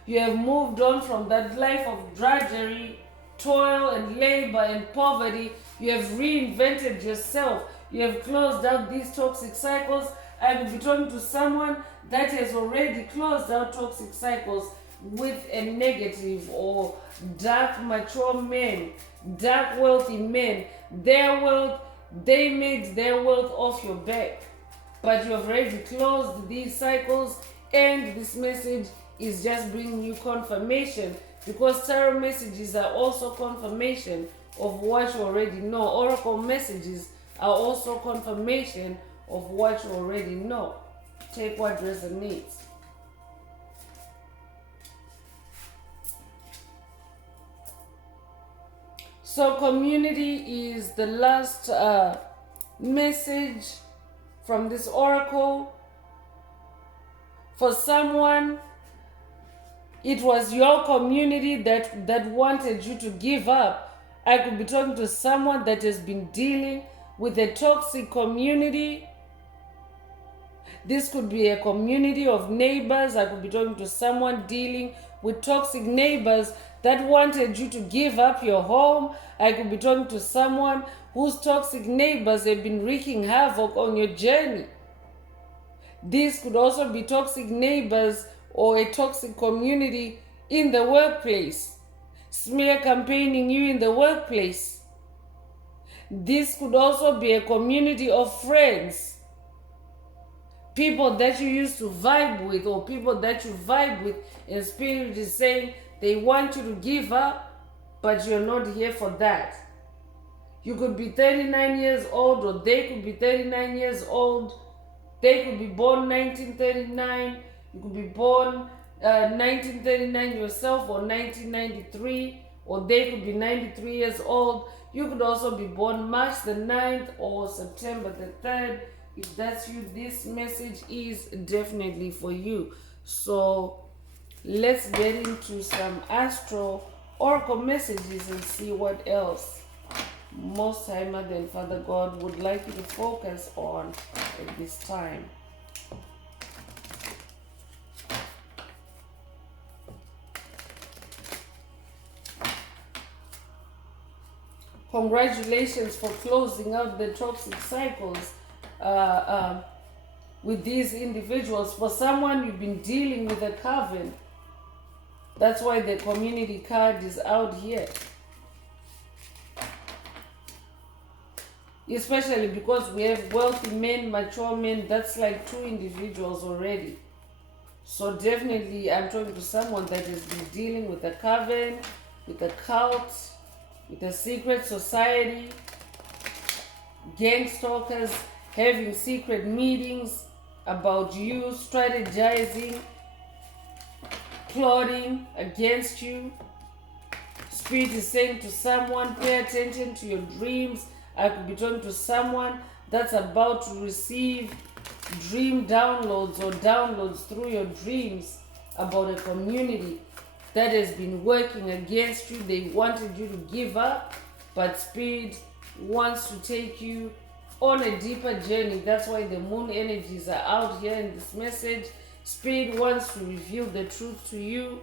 You have moved on from that life of drudgery, toil and labor and poverty. You have reinvented yourself. You have closed out these toxic cycles. I will be talking to someone that has already closed out toxic cycles with a negative or dark mature men, dark wealthy men. Their wealth, they made their wealth off your back. But you have already closed these cycles, and this message is just bringing you confirmation, because tarot messages are also confirmation of what you already know. Oracle messages are also confirmation of what you already know. Take what resonates. So community is the last message from this oracle. For someone, it was your community that wanted you to give up. I could be talking to someone that has been dealing with a toxic community. This could be a community of neighbors. I could be talking to someone dealing with toxic neighbors that wanted you to give up your home. I could be talking to someone whose toxic neighbors have been wreaking havoc on your journey. These could also be toxic neighbors or a toxic community in the workplace, smear campaigning you in the workplace. This could also be a community of friends, people that you used to vibe with, or people that you vibe with, and Spirit is saying they want you to give up, but you're not here for that. You could be 39 years old, or they could be 39 years old. They could be born 1939. You could be born 1939 yourself, or 1993, or they could be 93 years old. You could also be born March the 9th or September the 3rd. If that's you, this message is definitely for you. So let's get into some astro oracle messages and see what else Most High Mother and Father God would like you to focus on at this time. Congratulations for closing out the toxic cycles with these individuals. For someone, you've been dealing with a coven. That's why the community card is out here. Especially because we have wealthy men, mature men. That's like two individuals already. So definitely I'm talking to someone that has been dealing with a coven, with a cult, with a secret society, gang stalkers, having secret meetings about you, strategizing, plotting against you. Spirit is saying to someone, pay attention to your dreams. I could be talking to someone that's about to receive dream downloads or downloads through your dreams about a community that has been working against you. They wanted you to give up, but Spirit wants to take you on a deeper journey. That's why the moon energies are out here in this message. Spirit wants to reveal the truth to you.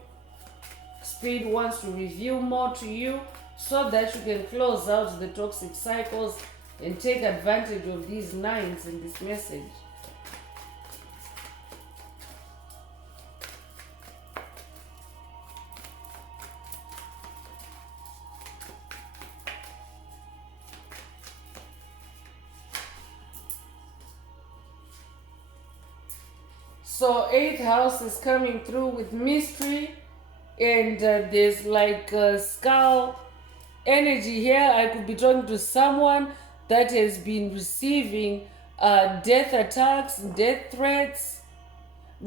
Spirit wants to reveal more to you so that you can close out the toxic cycles and take advantage of these nines in this message. So 8th house is coming through with mystery, and there's like a skull energy here. I could be talking to someone that has been receiving death attacks, death threats,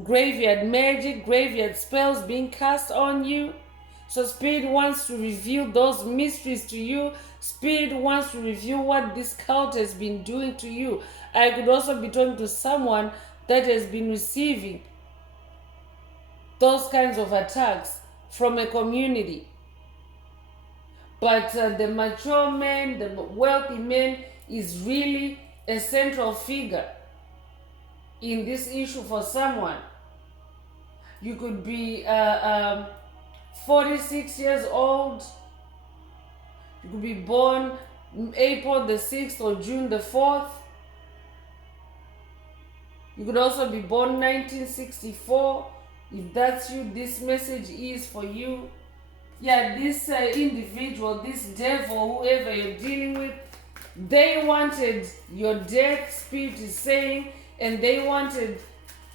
graveyard magic, graveyard spells being cast on you. So Spirit wants to reveal those mysteries to you. Spirit wants to reveal what this cult has been doing to you. I could also be talking to someone that has been receiving those kinds of attacks from a community. But the mature man, the wealthy man, is really a central figure in this issue for someone. You could be 46 years old. You could be born April the 6th or June the 4th. You could also be born 1964. If that's you, this message is for you. Yeah, this individual, this devil, whoever you're dealing with, they wanted your death, Spirit is saying, and they wanted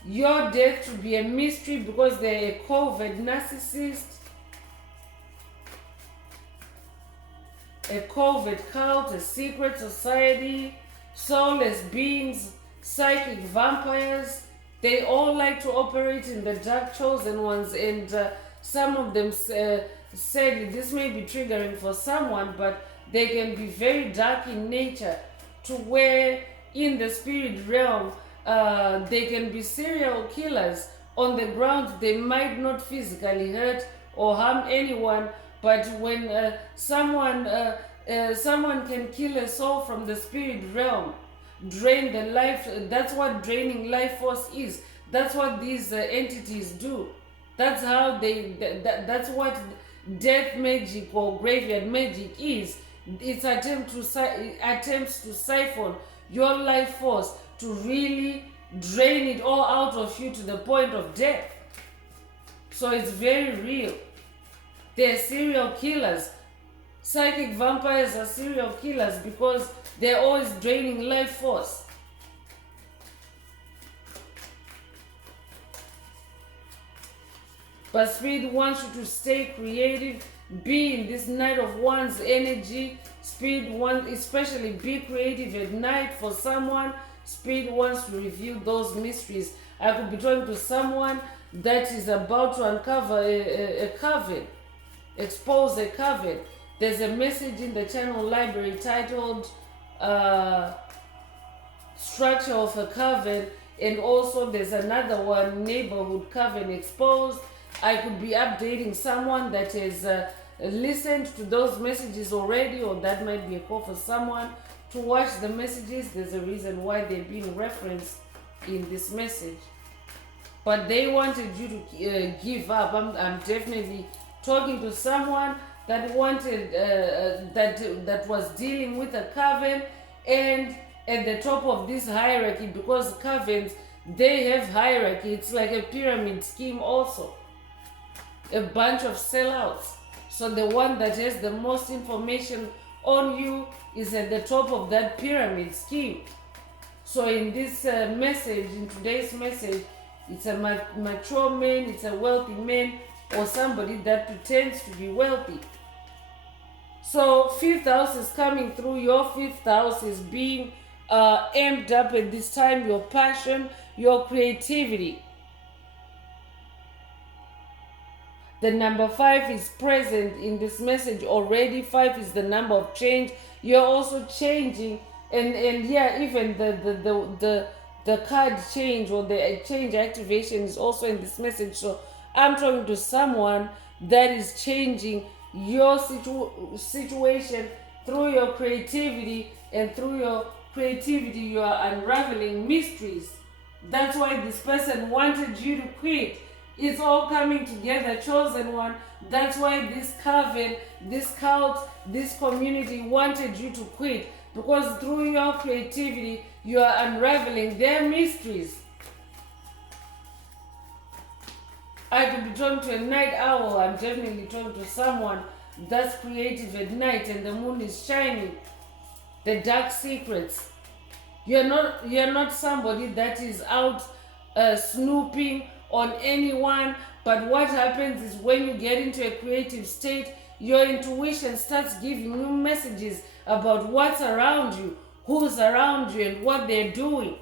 your death to be a mystery because they're a covert narcissist, a covert cult, a secret society, soulless beings, psychic vampires. They all like to operate in the dark, chosen ones, and some of them said this may be triggering for someone, but they can be very dark in nature, to where in the spirit realm they can be serial killers. On the ground they might not physically hurt or harm anyone, but when someone can kill a soul from the spirit realm, drain the life. That's what draining life force is. That's what these entities do. That's how that's what death magic or graveyard magic is. It's attempts to siphon your life force, to really drain it all out of you to the point of death. So it's very real. They're serial killers. Psychic vampires are serial killers because they're always draining life force. But Spirit wants you to stay creative, be in this Knight of Wands energy. Spirit wants, especially be creative at night for someone. Spirit wants to reveal those mysteries. I could be talking to someone that is about to uncover a coven, expose a coven. There's a message in the channel library titled Structure of a Coven, and also there's another one, Neighborhood Coven Exposed. I could be updating someone that has listened to those messages already, or that might be a call for someone to watch the messages. There's a reason why they're being referenced in this message. But they wanted you to give up. I'm definitely talking to someone that wanted, that was dealing with a coven, and at the top of this hierarchy, because covens, they have hierarchy. It's like a pyramid scheme also. A bunch of sellouts. So the one that has the most information on you is at the top of that pyramid scheme. So in this message, in today's message, it's a mature man, it's a wealthy man, or somebody that pretends to be wealthy. So fifth house is coming through. Your fifth house is being amped up at this time. Your passion, your creativity. The number 5 is present in this message already. 5 is the number of change. You're also changing, and yeah, even the card change or the change activation is also in this message. So I'm talking to someone that is changing your situation through your creativity, and through your creativity you are unraveling mysteries. That's why this person wanted you to quit. It's all coming together, chosen one. That's why this coven, this cult, this community wanted you to quit, because through your creativity you are unraveling their mysteries. I could be talking to a night owl. I'm definitely talking to someone that's creative at night and the moon is shining. The dark secrets. You're not somebody that is out snooping on anyone, but what happens is when you get into a creative state, your intuition starts giving you messages about what's around you, who's around you, and what they're doing.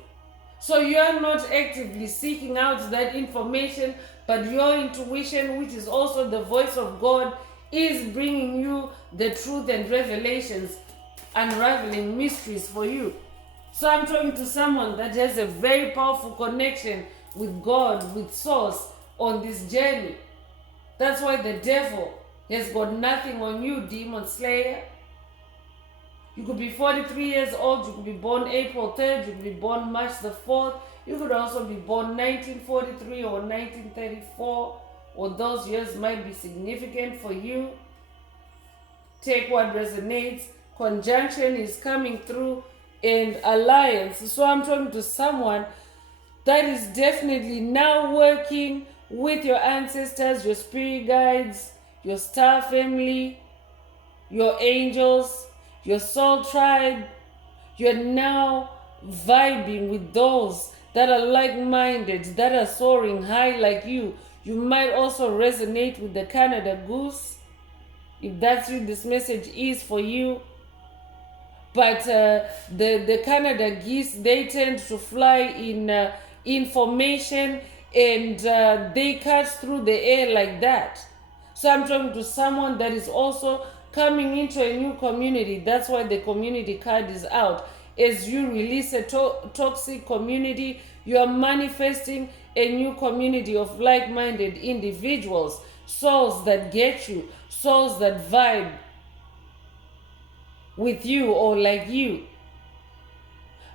So you're not actively seeking out that information, but your intuition, which is also the voice of God, is bringing you the truth and revelations, unraveling mysteries for you. So I'm talking to someone that has a very powerful connection with God, with Source on this journey. That's why the devil has got nothing on you, demon slayer. You could be 43 years old, you could be born April 3rd, you could be born March the 4th, you could also be born 1943 or 1934, or those years might be significant for you. Take what resonates. Conjunction is coming through, and alliance. So I'm talking to someone that is definitely now working with your ancestors, your spirit guides, your star family, your angels, your soul tribe. You're now vibing with those that are like-minded, that are soaring high like you. You might also resonate with the Canada Goose, if that's what this message is for you. But the Canada geese, they tend to fly in information, and they cut through the air like that. So I'm talking to someone that is also coming into a new community. That's why the community card is out. As you release a toxic community, you are manifesting a new community of like-minded individuals, souls that get you, souls that vibe with you or like you.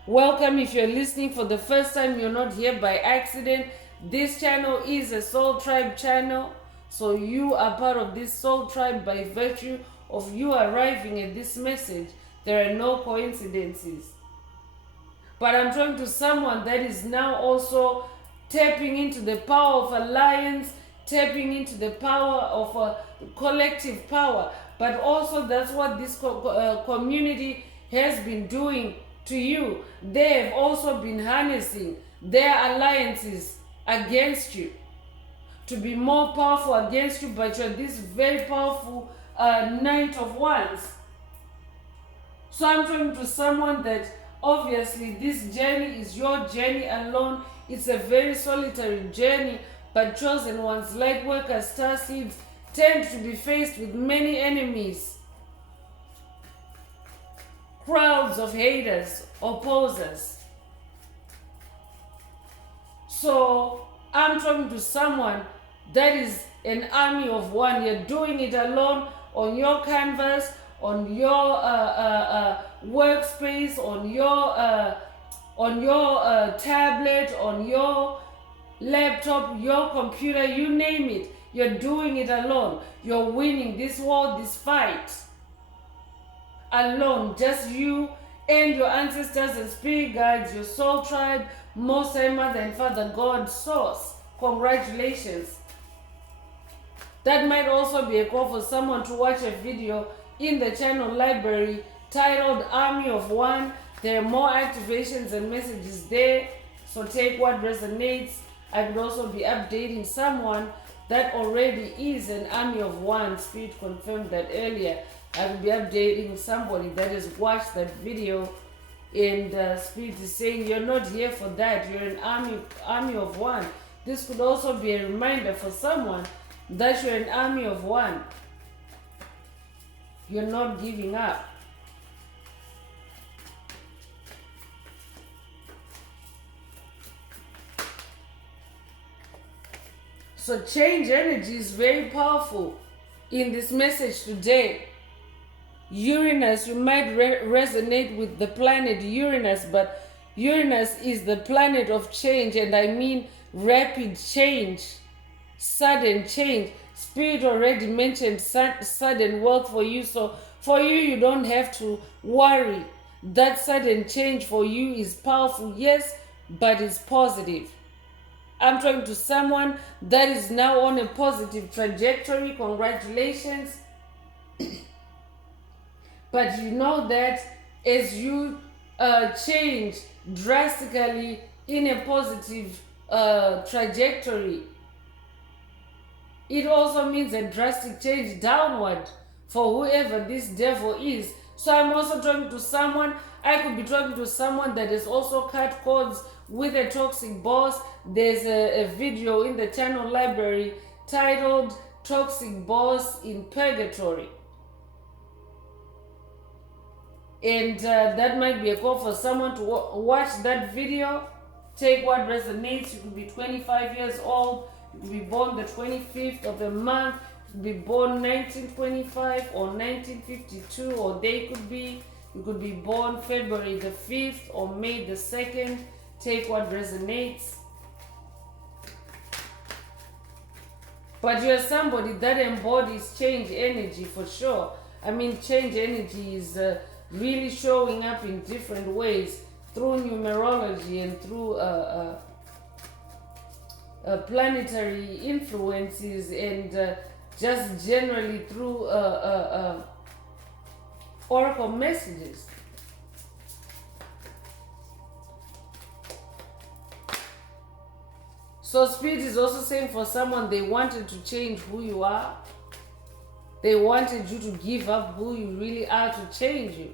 Welcome. If you're listening for the first time, you're not here by accident. This channel is a Soul Tribe channel, so you are part of this Soul Tribe by virtue of you arriving at this message. There are no coincidences. But I'm talking to someone that is now also tapping into the power of alliance, tapping into the power of a collective power. But also that's what this community has been doing to you. They have also been harnessing their alliances against you to be more powerful against you, but you're this very powerful Knight of Wands. So I'm talking to someone that obviously this journey is your journey alone. It's a very solitary journey, but chosen ones, light workers, star seeds, tend to be faced with many enemies, crowds of haters, opposers. So I'm talking to someone that is an army of one. You're doing it alone on your canvas, on your workspace, on your tablet, on your laptop, your computer, you name it. You're doing it alone. You're winning this war, this fight alone. Just you and your ancestors and spirit guides, your soul tribe, Most High Mother and Father God, Source. Congratulations. That might also be a call for someone to watch a video in the channel library titled Army of One. There are more activations and messages there, so take what resonates. I could also be updating someone that already is an Army of One. Spirit confirmed that earlier. I will be updating somebody that has watched that video, and Spirit is saying you're not here for that. You're an army of one. This could also be a reminder for someone that you're an army of one. You're not giving up. So change energy is very powerful in this message today. Uranus, you might resonate with the planet Uranus, but Uranus is the planet of change, and I mean rapid change, sudden change. Spirit already mentioned sudden wealth for you, so for you, you don't have to worry. That sudden change for you is powerful, yes, but it's positive. I'm talking to someone that is now on a positive trajectory. Congratulations. But you know that as you change drastically in a positive trajectory, it also means a drastic change downward for whoever this devil is. So I'm also talking to someone, I could be talking to someone that has also cut cords with a toxic boss. There's a video in the channel library titled Toxic Boss in Purgatory. And that might be a call for someone to watch that video. Take what resonates. You could be 25 years old. You could be born the 25th of the month. You could be born 1925 or 1952, or they could be. You could be born February the 5th or May the 2nd. Take what resonates. But you're somebody that embodies change energy for sure. I mean, change energy is really showing up in different ways through numerology and through planetary influences, and just generally through oracle messages. So Spirit is also saying for someone, they wanted to change who you are. They wanted you to give up who you really are to change you.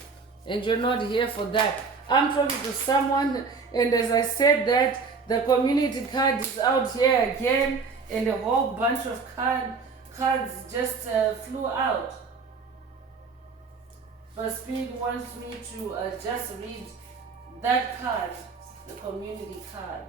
And you're not here for that. I'm talking to someone, and as I said that, the community card is out here again, and a whole bunch of cards just flew out. But Spirit wants me to just read that card, the community card.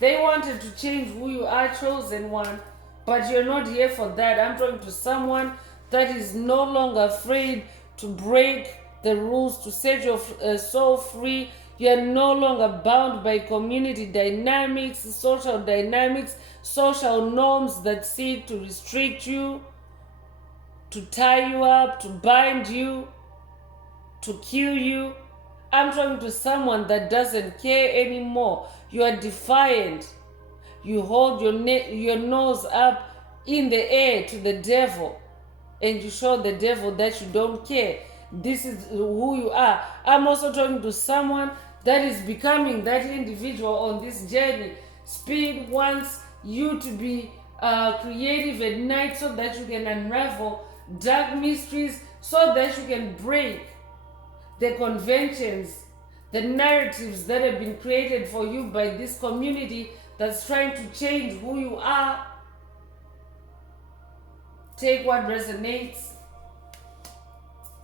They wanted to change who you are, chosen one, but you're not here for that. I'm talking to someone that is no longer afraid to break the rules, to set your soul free, You're no longer bound by community dynamics, social norms that seek to restrict you, to tie you up, to bind you, to kill you. I'm talking to someone that doesn't care anymore. You are defiant. You hold your nose up in the air to the devil, and you show the devil that you don't care. This is who you are. I'm also talking to someone that is becoming that individual on this journey. Spirit wants you to be creative at night so that you can unravel dark mysteries, so that you can break the conventions, the narratives that have been created for you by this community that's trying to change who you are. Take what resonates.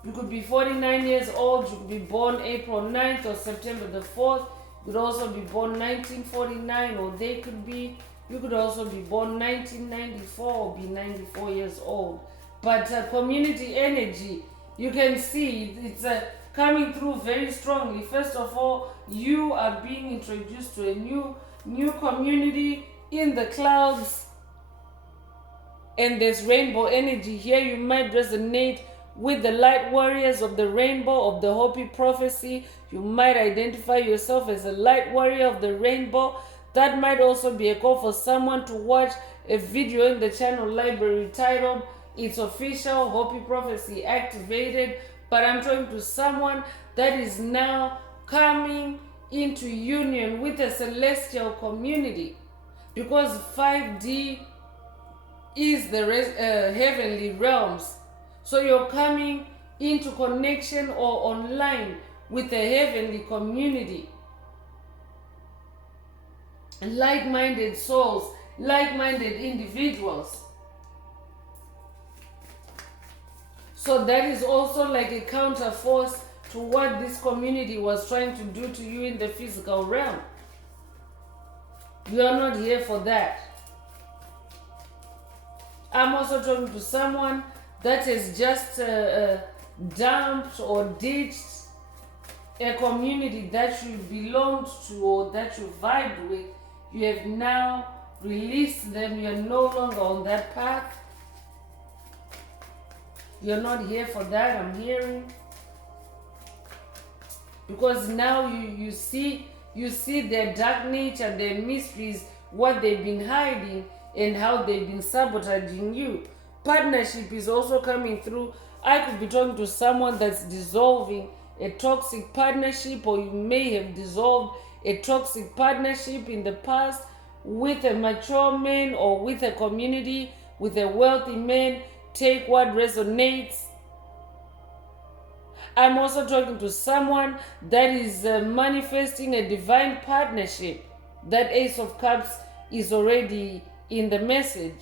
You could be 49 years old, you could be born April 9th or September the 4th. You could also be born 1949, or you could also be born 1994 or be 94 years old. But community energy, you can see it's coming through very strongly. First of all, you are being introduced to a new community in the clouds, and there's rainbow energy here. You might resonate with the light warriors of the rainbow of the Hopi prophecy. You might identify yourself as a light warrior of the rainbow. That might also be a call for someone to watch a video in the channel library titled It's Official Hopi Prophecy Activated. But I'm talking to someone that is now coming into union with a celestial community, because 5D is the heavenly realms. So you're coming into connection or online with a heavenly community, like-minded souls, like-minded individuals. So that is also like a counter force to what this community was trying to do to you in the physical realm. You are not here for that. I'm also talking to someone that has just dumped or ditched a community that you belonged to or that you vibed with. You have now released them. You're no longer on that path. You're not here for that, I'm hearing. Because now you see their dark nature, their mysteries, what they've been hiding, and how they've been sabotaging you. Partnership is also coming through. I could be talking to someone that's dissolving a toxic partnership, or you may have dissolved a toxic partnership in the past with a mature man or with a community, with a wealthy man. Take what resonates. I'm also talking to someone that is manifesting a divine partnership. That Ace of Cups is already in the message.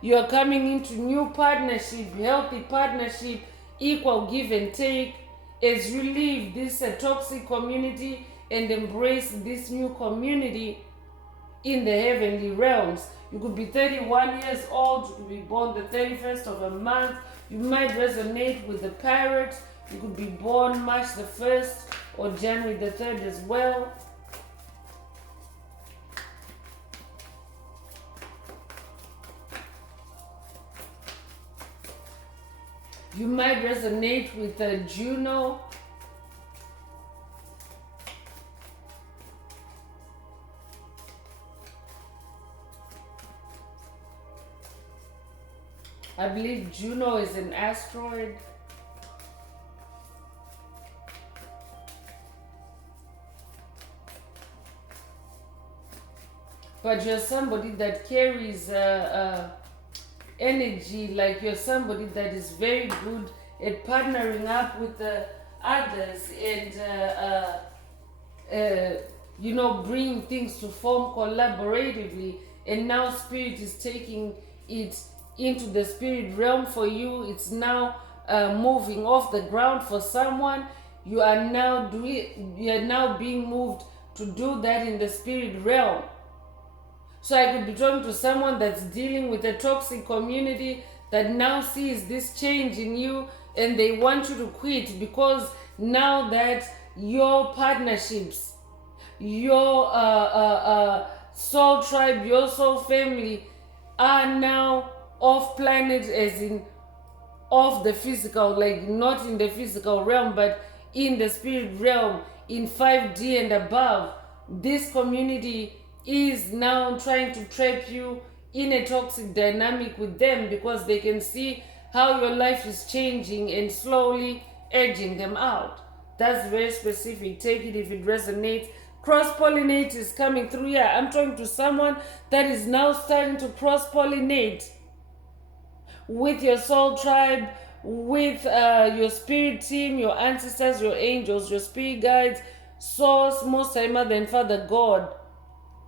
You are coming into new partnership, healthy partnership, equal give and take, as you leave this toxic community and embrace this new community in the heavenly realms. You could be 31 years old, you could be born the 31st of a month. You might resonate with the parrot. You could be born March the 1st or January the 3rd as well. You might resonate with Juno. I believe Juno is an asteroid. But you're somebody that carries energy, like you're somebody that is very good at partnering up with others and bringing things to form collaboratively. And now Spirit is taking it into the spirit realm for you. It's now moving off the ground for someone. You are now being moved to do that in the spirit realm. So I could be talking to someone that's dealing with a toxic community that now sees this change in you, and they want you to quit because now that your partnerships, your soul tribe, your soul family are now off planet, as in off the physical, like not in the physical realm, but in the spirit realm, in 5D and above. This community is now trying to trap you in a toxic dynamic with them because they can see how your life is changing and slowly edging them out. That's very specific. Take it if it resonates. Cross-pollinate is coming through here. I'm talking to someone that is now starting to cross-pollinate with your soul tribe, with your spirit team, your ancestors, your angels, your spirit guides, source, most high mother and father God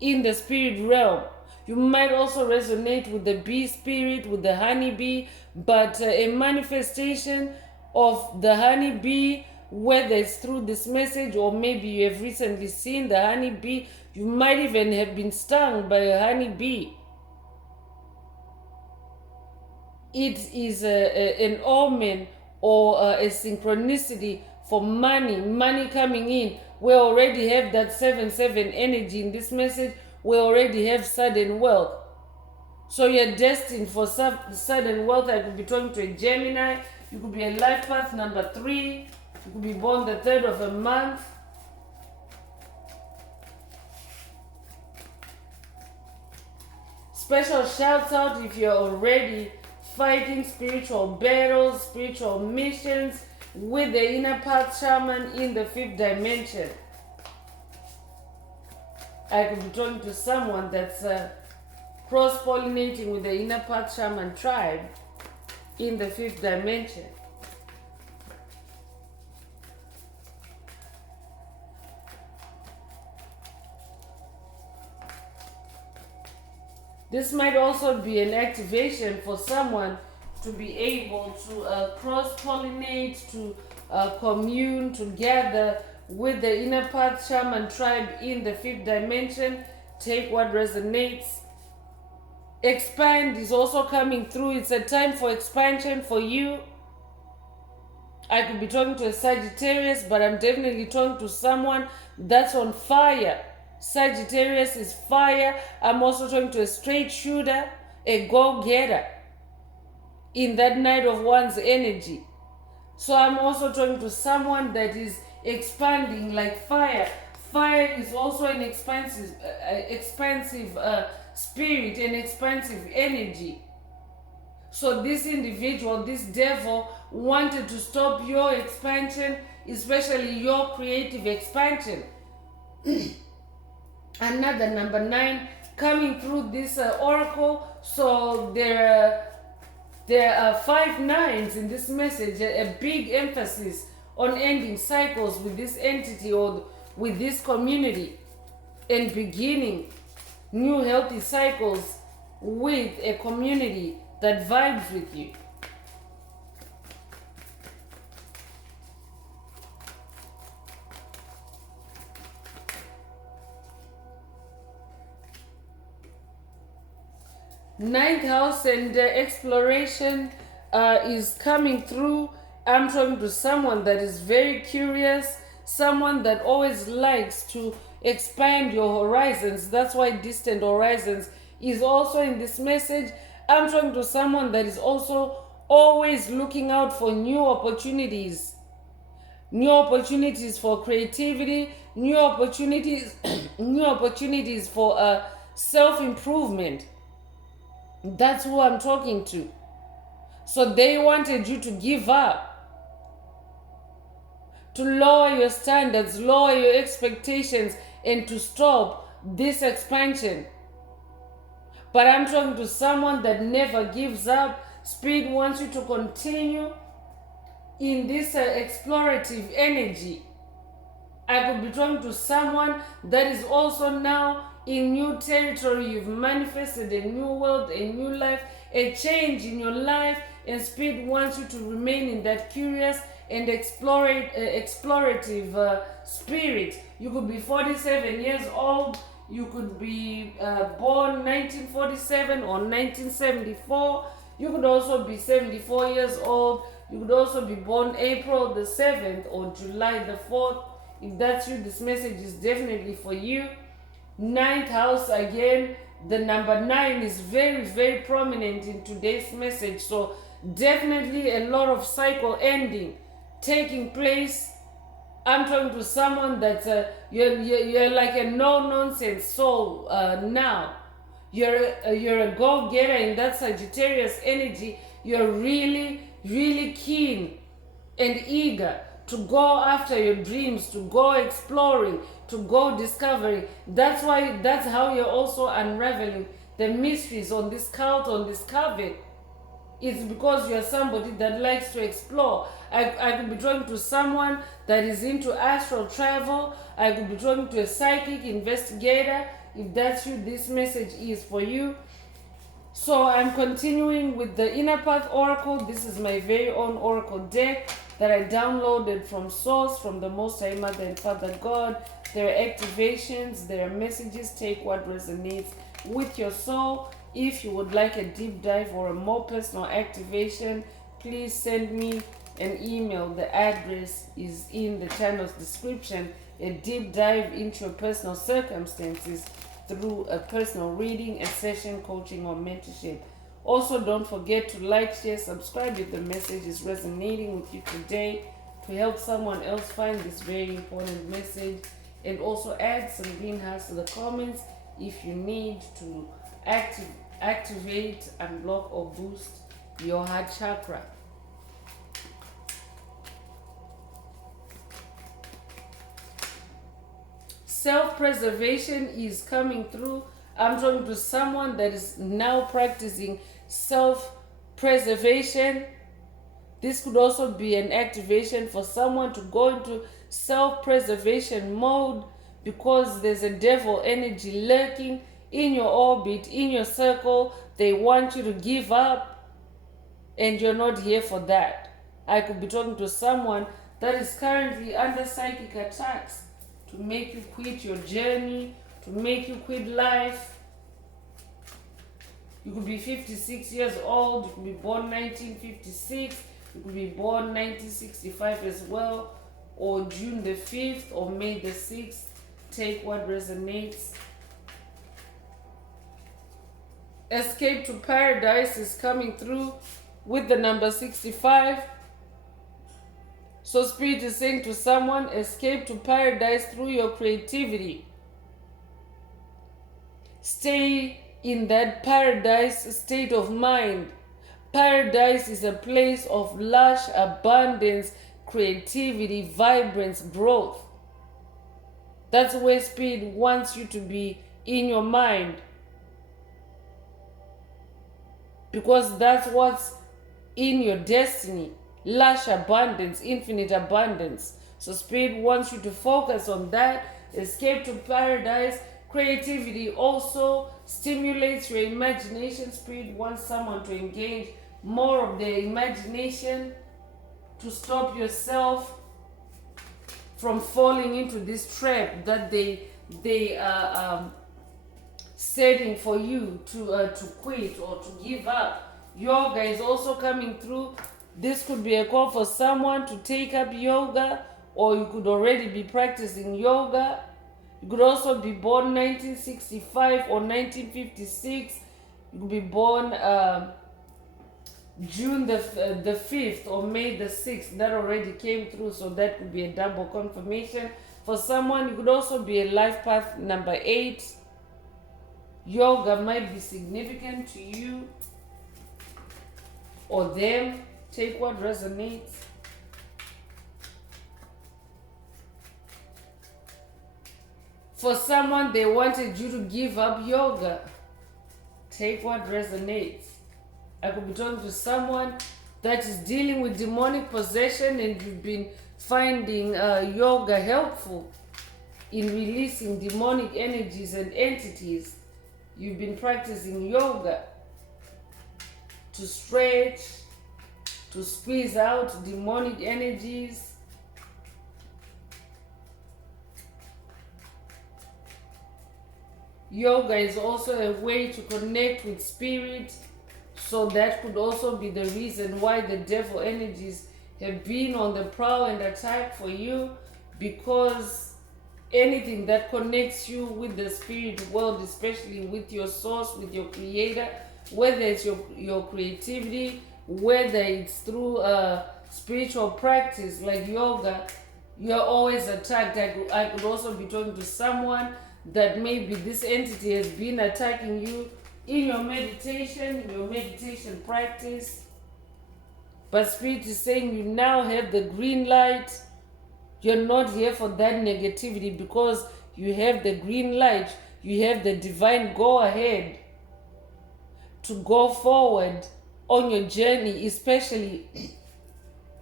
in the spirit realm. You might also resonate with the bee spirit, with the honeybee, but a manifestation of the honeybee, whether it's through this message or maybe you have recently seen the honeybee, you might even have been stung by a honeybee. It is an omen or a synchronicity for money coming in. We already have that 7-7 energy in this message. We already have sudden wealth. So you're destined for sudden wealth. I could be talking to a Gemini. You could be a life path number 3. You could be born the 3rd of a month. Special shouts out if you're already fighting spiritual battles, spiritual missions with the inner path shaman in the 5th dimension. I could be talking to someone that's cross-pollinating with the inner path shaman tribe in the 5th dimension. This might also be an activation for someone to be able to cross-pollinate, to commune together with the inner path shaman tribe in the 5th dimension. Take what resonates. Expand is also coming through. It's a time for expansion for you. I could be talking to a Sagittarius, but I'm definitely talking to someone that's on fire. Sagittarius is fire. I'm also talking to a straight shooter, a go-getter in that night of one's energy. So I'm also talking to someone that is expanding like fire. Fire is also an expansive spirit, an expansive energy. So this individual, this devil, wanted to stop your expansion, especially your creative expansion. Another number 9 coming through this oracle. So there are 5 9s in this message. A big emphasis on ending cycles with this entity or with this community and beginning new healthy cycles with a community that vibes with you. Ninth house and exploration is coming through. I'm talking to someone that is very curious, someone that always likes to expand your horizons. That's why distant horizons is also in this message. I'm talking to someone that is also always looking out for new opportunities for creativity, new opportunities for self-improvement. That's who I'm talking to. So they wanted you to give up, to lower your standards, lower your expectations, and to stop this expansion. But I'm talking to someone that never gives up. Spirit wants you to continue in this explorative energy. I could be talking to someone that is also now in new territory. You've manifested a new world, a new life, a change in your life, and Spirit wants you to remain in that curious and explorative spirit. You could be 47 years old. You could be born 1947 or 1974. You could also be 74 years old. You could also be born April the 7th or July the 4th. If that's you, this message is definitely for you. Ninth house, again, the number 9 is very, very prominent in today's message. So definitely a lot of cycle ending taking place. I'm talking to someone that's you're like a no-nonsense soul now. You're a go-getter in that Sagittarius energy. You're really, really keen and eager to go after your dreams, to go exploring, to go discovering. That's how you're also unraveling the mysteries on this cult, on this coven. It's because you're somebody that likes to explore. I could be talking to someone that is into astral travel. I could be talking to a psychic investigator. If that's you, this message is for you. So I'm continuing with the Inner Path Oracle. This is my very own Oracle deck that I downloaded from Source, from the Most High Mother and Father God. There are activations, there are messages. Take what resonates with your soul. If you would like a deep dive or a more personal activation, please send me an email. The address is in the channel's description. A deep dive into your personal circumstances through a personal reading, a session, coaching, or mentorship. Also, don't forget to like, share, subscribe if the message is resonating with you today, to help someone else find this very important message. And also add some green hearts to the comments if you need to activate, unblock, or boost your heart chakra. Self-preservation is coming through. I'm talking to someone that is now practicing self-preservation. This could also be an activation for someone to go into self-preservation mode because there's a devil energy lurking in your orbit, in your circle. They want you to give up, and you're not here for that. I could be talking to someone that is currently under psychic attacks to make you quit your journey, to make you quit life. You could be 56 years old, you could be born 1956, you could be born 1965 as well, or June the 5th or May the 6th. Take what resonates. Escape to Paradise is coming through with the number 65. So Spirit is saying to someone, escape to paradise through your creativity. Stay in that paradise state of mind. Paradise is a place of lush abundance, creativity, vibrance, growth. That's where Spirit wants you to be in your mind. Because that's what's in your destiny. Lush abundance, infinite abundance. So Spirit wants you to focus on that. Escape to paradise. Creativity also stimulates your imagination. Spirit wants someone to engage more of their imagination, to stop yourself from falling into this trap that they are setting for you to quit or to give up. Yoga is also coming through. This could be a call for someone to take up yoga, or you could already be practicing yoga. You could also be born 1965 or 1956. You could be born June the 5th or May the 6th. That already came through, so that could be a double confirmation. For someone, you could also be a life path number 8. Yoga might be significant to you or them. Take what resonates. For someone, they wanted you to give up yoga. Take what resonates. I could be talking to someone that is dealing with demonic possession, and you've been finding yoga helpful in releasing demonic energies and entities. You've been practicing yoga to stretch, to squeeze out demonic energies. Yoga is also a way to connect with spirit, So that could also be the reason why the devil energies have been on the prowl and attack for you, because anything that connects you with the spirit world, especially with your source, with your creator, whether it's your creativity, whether it's through a spiritual practice like yoga, you're always attacked. I could also be talking to someone that maybe this entity has been attacking you in your meditation practice. But Spirit is saying you now have the green light. You're not here for that negativity, because you have the green light. You have the divine go ahead to go forward on your journey, especially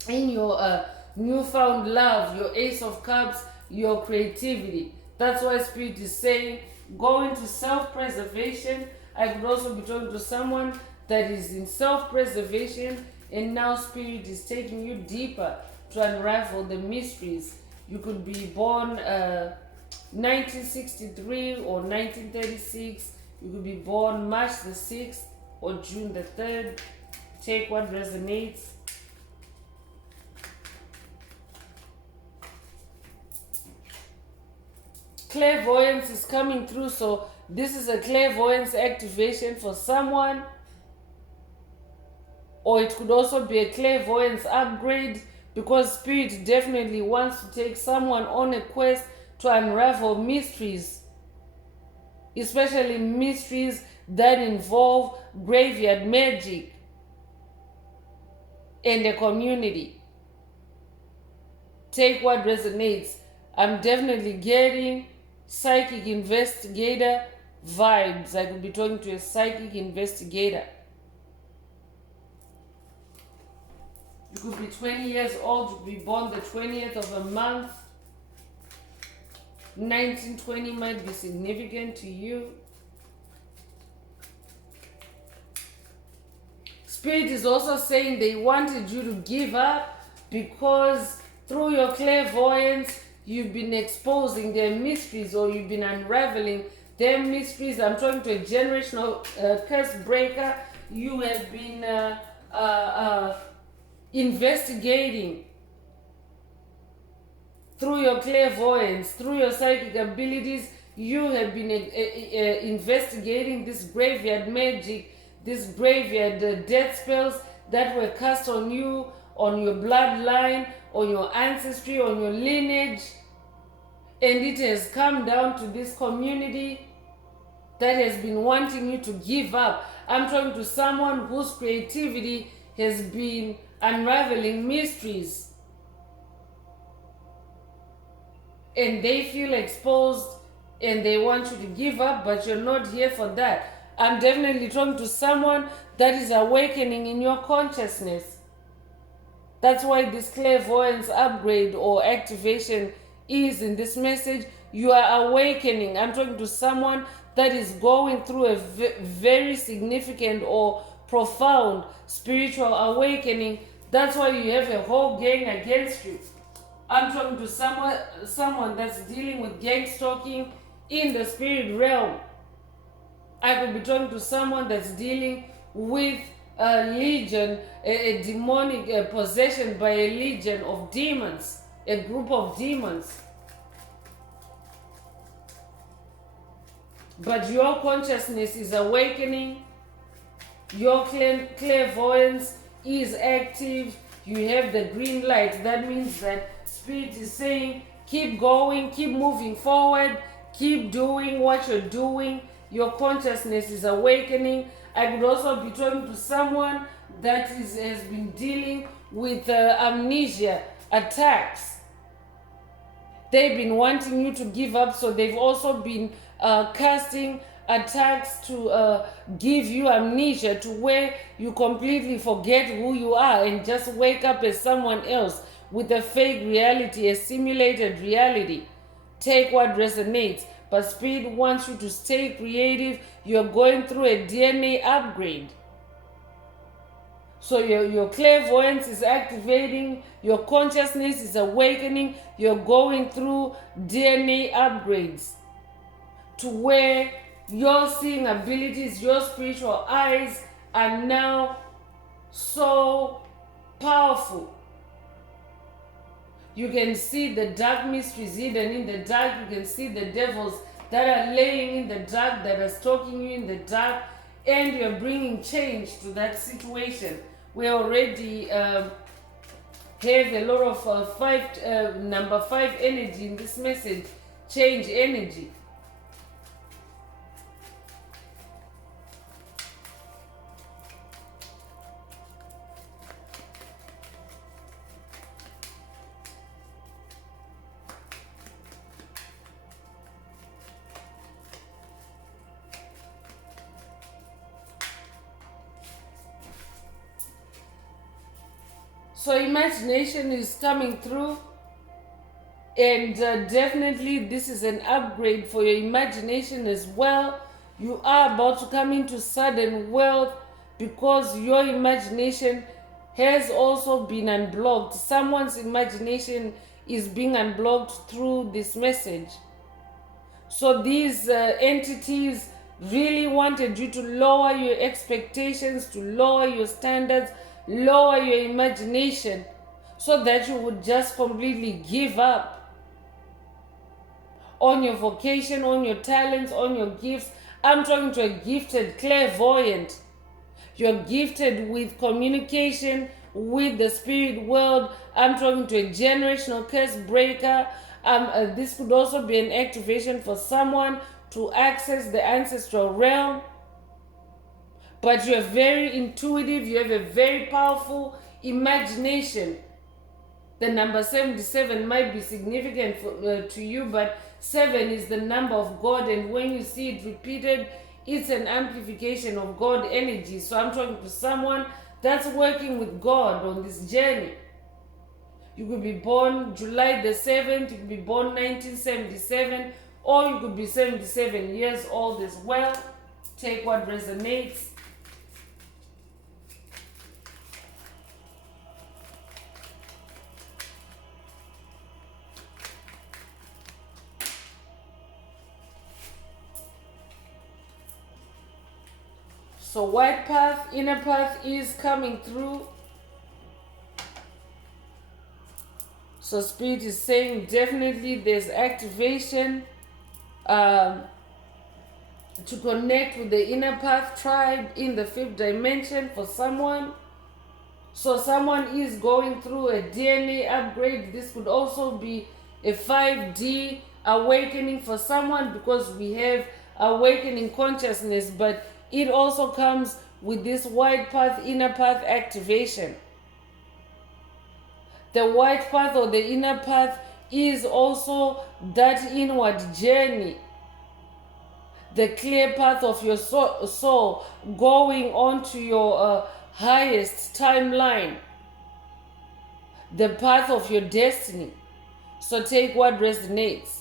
in your newfound love, your Ace of Cups, your creativity. That's why Spirit is saying go into self-preservation. I could also be talking to someone that is in self-preservation, and now Spirit is taking you deeper to unravel the mysteries. You could be born 1963 or 1936. You could be born March the 6th or June the 3rd. Take what resonates. Clairvoyance is coming through, so this is a clairvoyance activation for someone, or it could also be a clairvoyance upgrade, because Spirit definitely wants to take someone on a quest to unravel mysteries, especially mysteries that involve graveyard magic and a community. Take what resonates. I'm definitely getting psychic investigator vibes. I could be talking to a psychic investigator. You could be 20 years old. You could be born the 20th of a month. 1920 might be significant to you. Spirit is also saying they wanted you to give up, because through your clairvoyance, you've been exposing their mysteries, or you've been unraveling their mysteries. I'm talking to a generational curse breaker. You have been investigating through your clairvoyance, through your psychic abilities. You have been investigating this graveyard magic, this graveyard death spells that were cast on you, on your bloodline, on your ancestry, on your lineage. And it has come down to this community that has been wanting you to give up. I'm talking to someone whose creativity has been unraveling mysteries, and they feel exposed and they want you to give up, but you're not here for that. I'm definitely talking to someone that is awakening in your consciousness. That's why this clairvoyance upgrade or activation is in this message. You are awakening. I'm talking to someone that is going through a very significant or profound spiritual awakening. That's why you have a whole gang against you. I'm talking to someone that's dealing with gang stalking in the spirit realm. I could be talking to someone that's dealing with a legion, a demonic possession by a legion of demons, a group of demons. But your consciousness is awakening. Your clairvoyance is active. You have the green light. That means that Spirit is saying, keep going, keep moving forward, keep doing what you're doing. Your consciousness is awakening. I could also be talking to someone that has been dealing with amnesia attacks. They've been wanting you to give up, so they've also been casting attacks to give you amnesia, to where you completely forget who you are and just wake up as someone else with a fake reality, a simulated reality. Take what resonates. But Spirit wants you to stay creative. You're going through a DNA upgrade. So your clairvoyance is activating, your consciousness is awakening, you're going through DNA upgrades to where your seeing abilities, your spiritual eyes are now so powerful. You can see the dark mysteries hidden in the dark. You can see the devils that are laying in the dark, that are stalking you in the dark, and you're bringing change to that situation. We already have a lot of number 5 energy in this message, change energy. So imagination is coming through, and definitely this is an upgrade for your imagination as well. You are about to come into sudden wealth because your imagination has also been unblocked. Someone's imagination is being unblocked through this message. So these entities really wanted you to lower your expectations, to lower your standards, lower your imagination, so that you would just completely give up on your vocation, on your talents, on your gifts. I'm talking to a gifted clairvoyant. You're gifted with communication with the spirit world. I'm talking to a generational curse breaker. This could also be an activation for someone to access the ancestral realm. But you're very intuitive. You have a very powerful imagination. The number 77 might be significant to you, but 7 is the number of God, and when you see it repeated, it's an amplification of God energy. So I'm talking to someone that's working with God on this journey. You could be born July the 7th, you could be born 1977, or you could be 77 years old as well. Take what resonates. So white path, inner path is coming through. So spirit is saying definitely there's activation to connect with the inner path tribe in the 5th dimension for someone. So someone is going through a DNA upgrade. This could also be a 5D awakening for someone, because we have awakening consciousness, but it also comes with this white path, inner path activation. The white path or the inner path is also that inward journey. The clear path of your soul going on to your highest timeline. The path of your destiny. So take what resonates.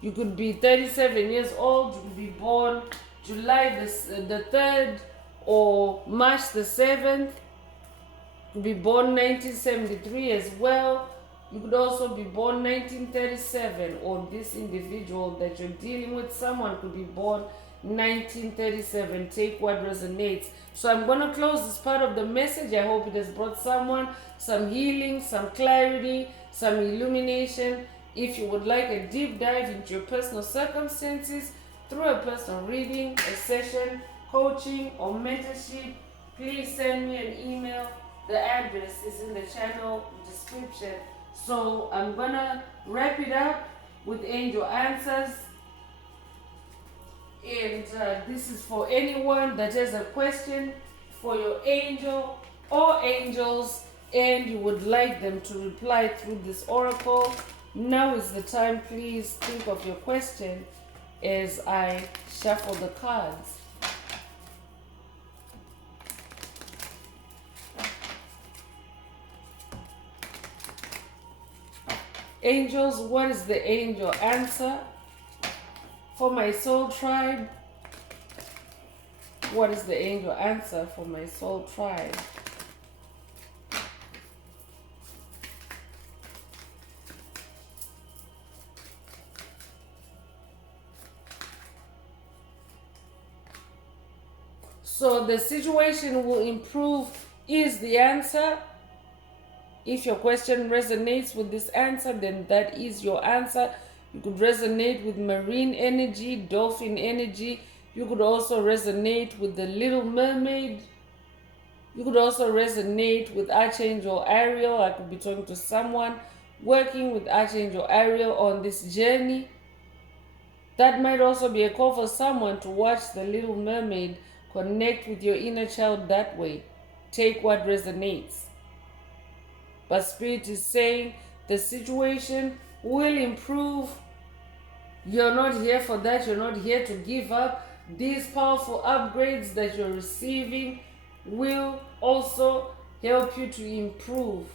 You could be 37 years old. You could be born July the 3rd or March the 7th. You could be born 1973 as well. You could also be born 1937, or this individual that you're dealing with, someone could be born 1937. Take what resonates. So I'm going to close this part of the message. I hope it has brought someone some healing, some clarity, some illumination. If you would like a deep dive into your personal circumstances through a personal reading, a session, coaching, or mentorship, please send me an email. The address is in the channel description. So I'm gonna wrap it up with angel answers, and this is for anyone that has a question for your angel or angels and you would like them to reply through this oracle. Now is the time. Please think of your question as I shuffle the cards. Angels, what is the angel answer for my soul tribe? What is the angel answer for my soul tribe? So the situation will improve is the answer. If your question resonates with this answer, then that is your answer. You could resonate with marine energy, dolphin energy. You could also resonate with the Little Mermaid. You could also resonate with Archangel Ariel. I could be talking to someone working with Archangel Ariel on this journey. That might also be a call for someone to watch The Little Mermaid. Connect with your inner child that way. Take what resonates. But Spirit is saying the situation will improve. You're not here for that. You're not here to give up. These powerful upgrades that you're receiving will also help you to improve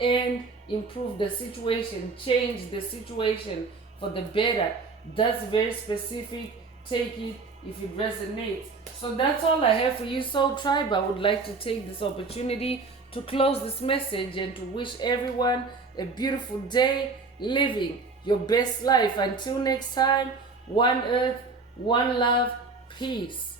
and improve the situation, change the situation for the better. That's very specific. Take it if it resonates. So that's all I have for you, Soul Tribe. I would like to take this opportunity to close this message and to wish everyone a beautiful day living your best life. Until next time, one earth, one love, peace.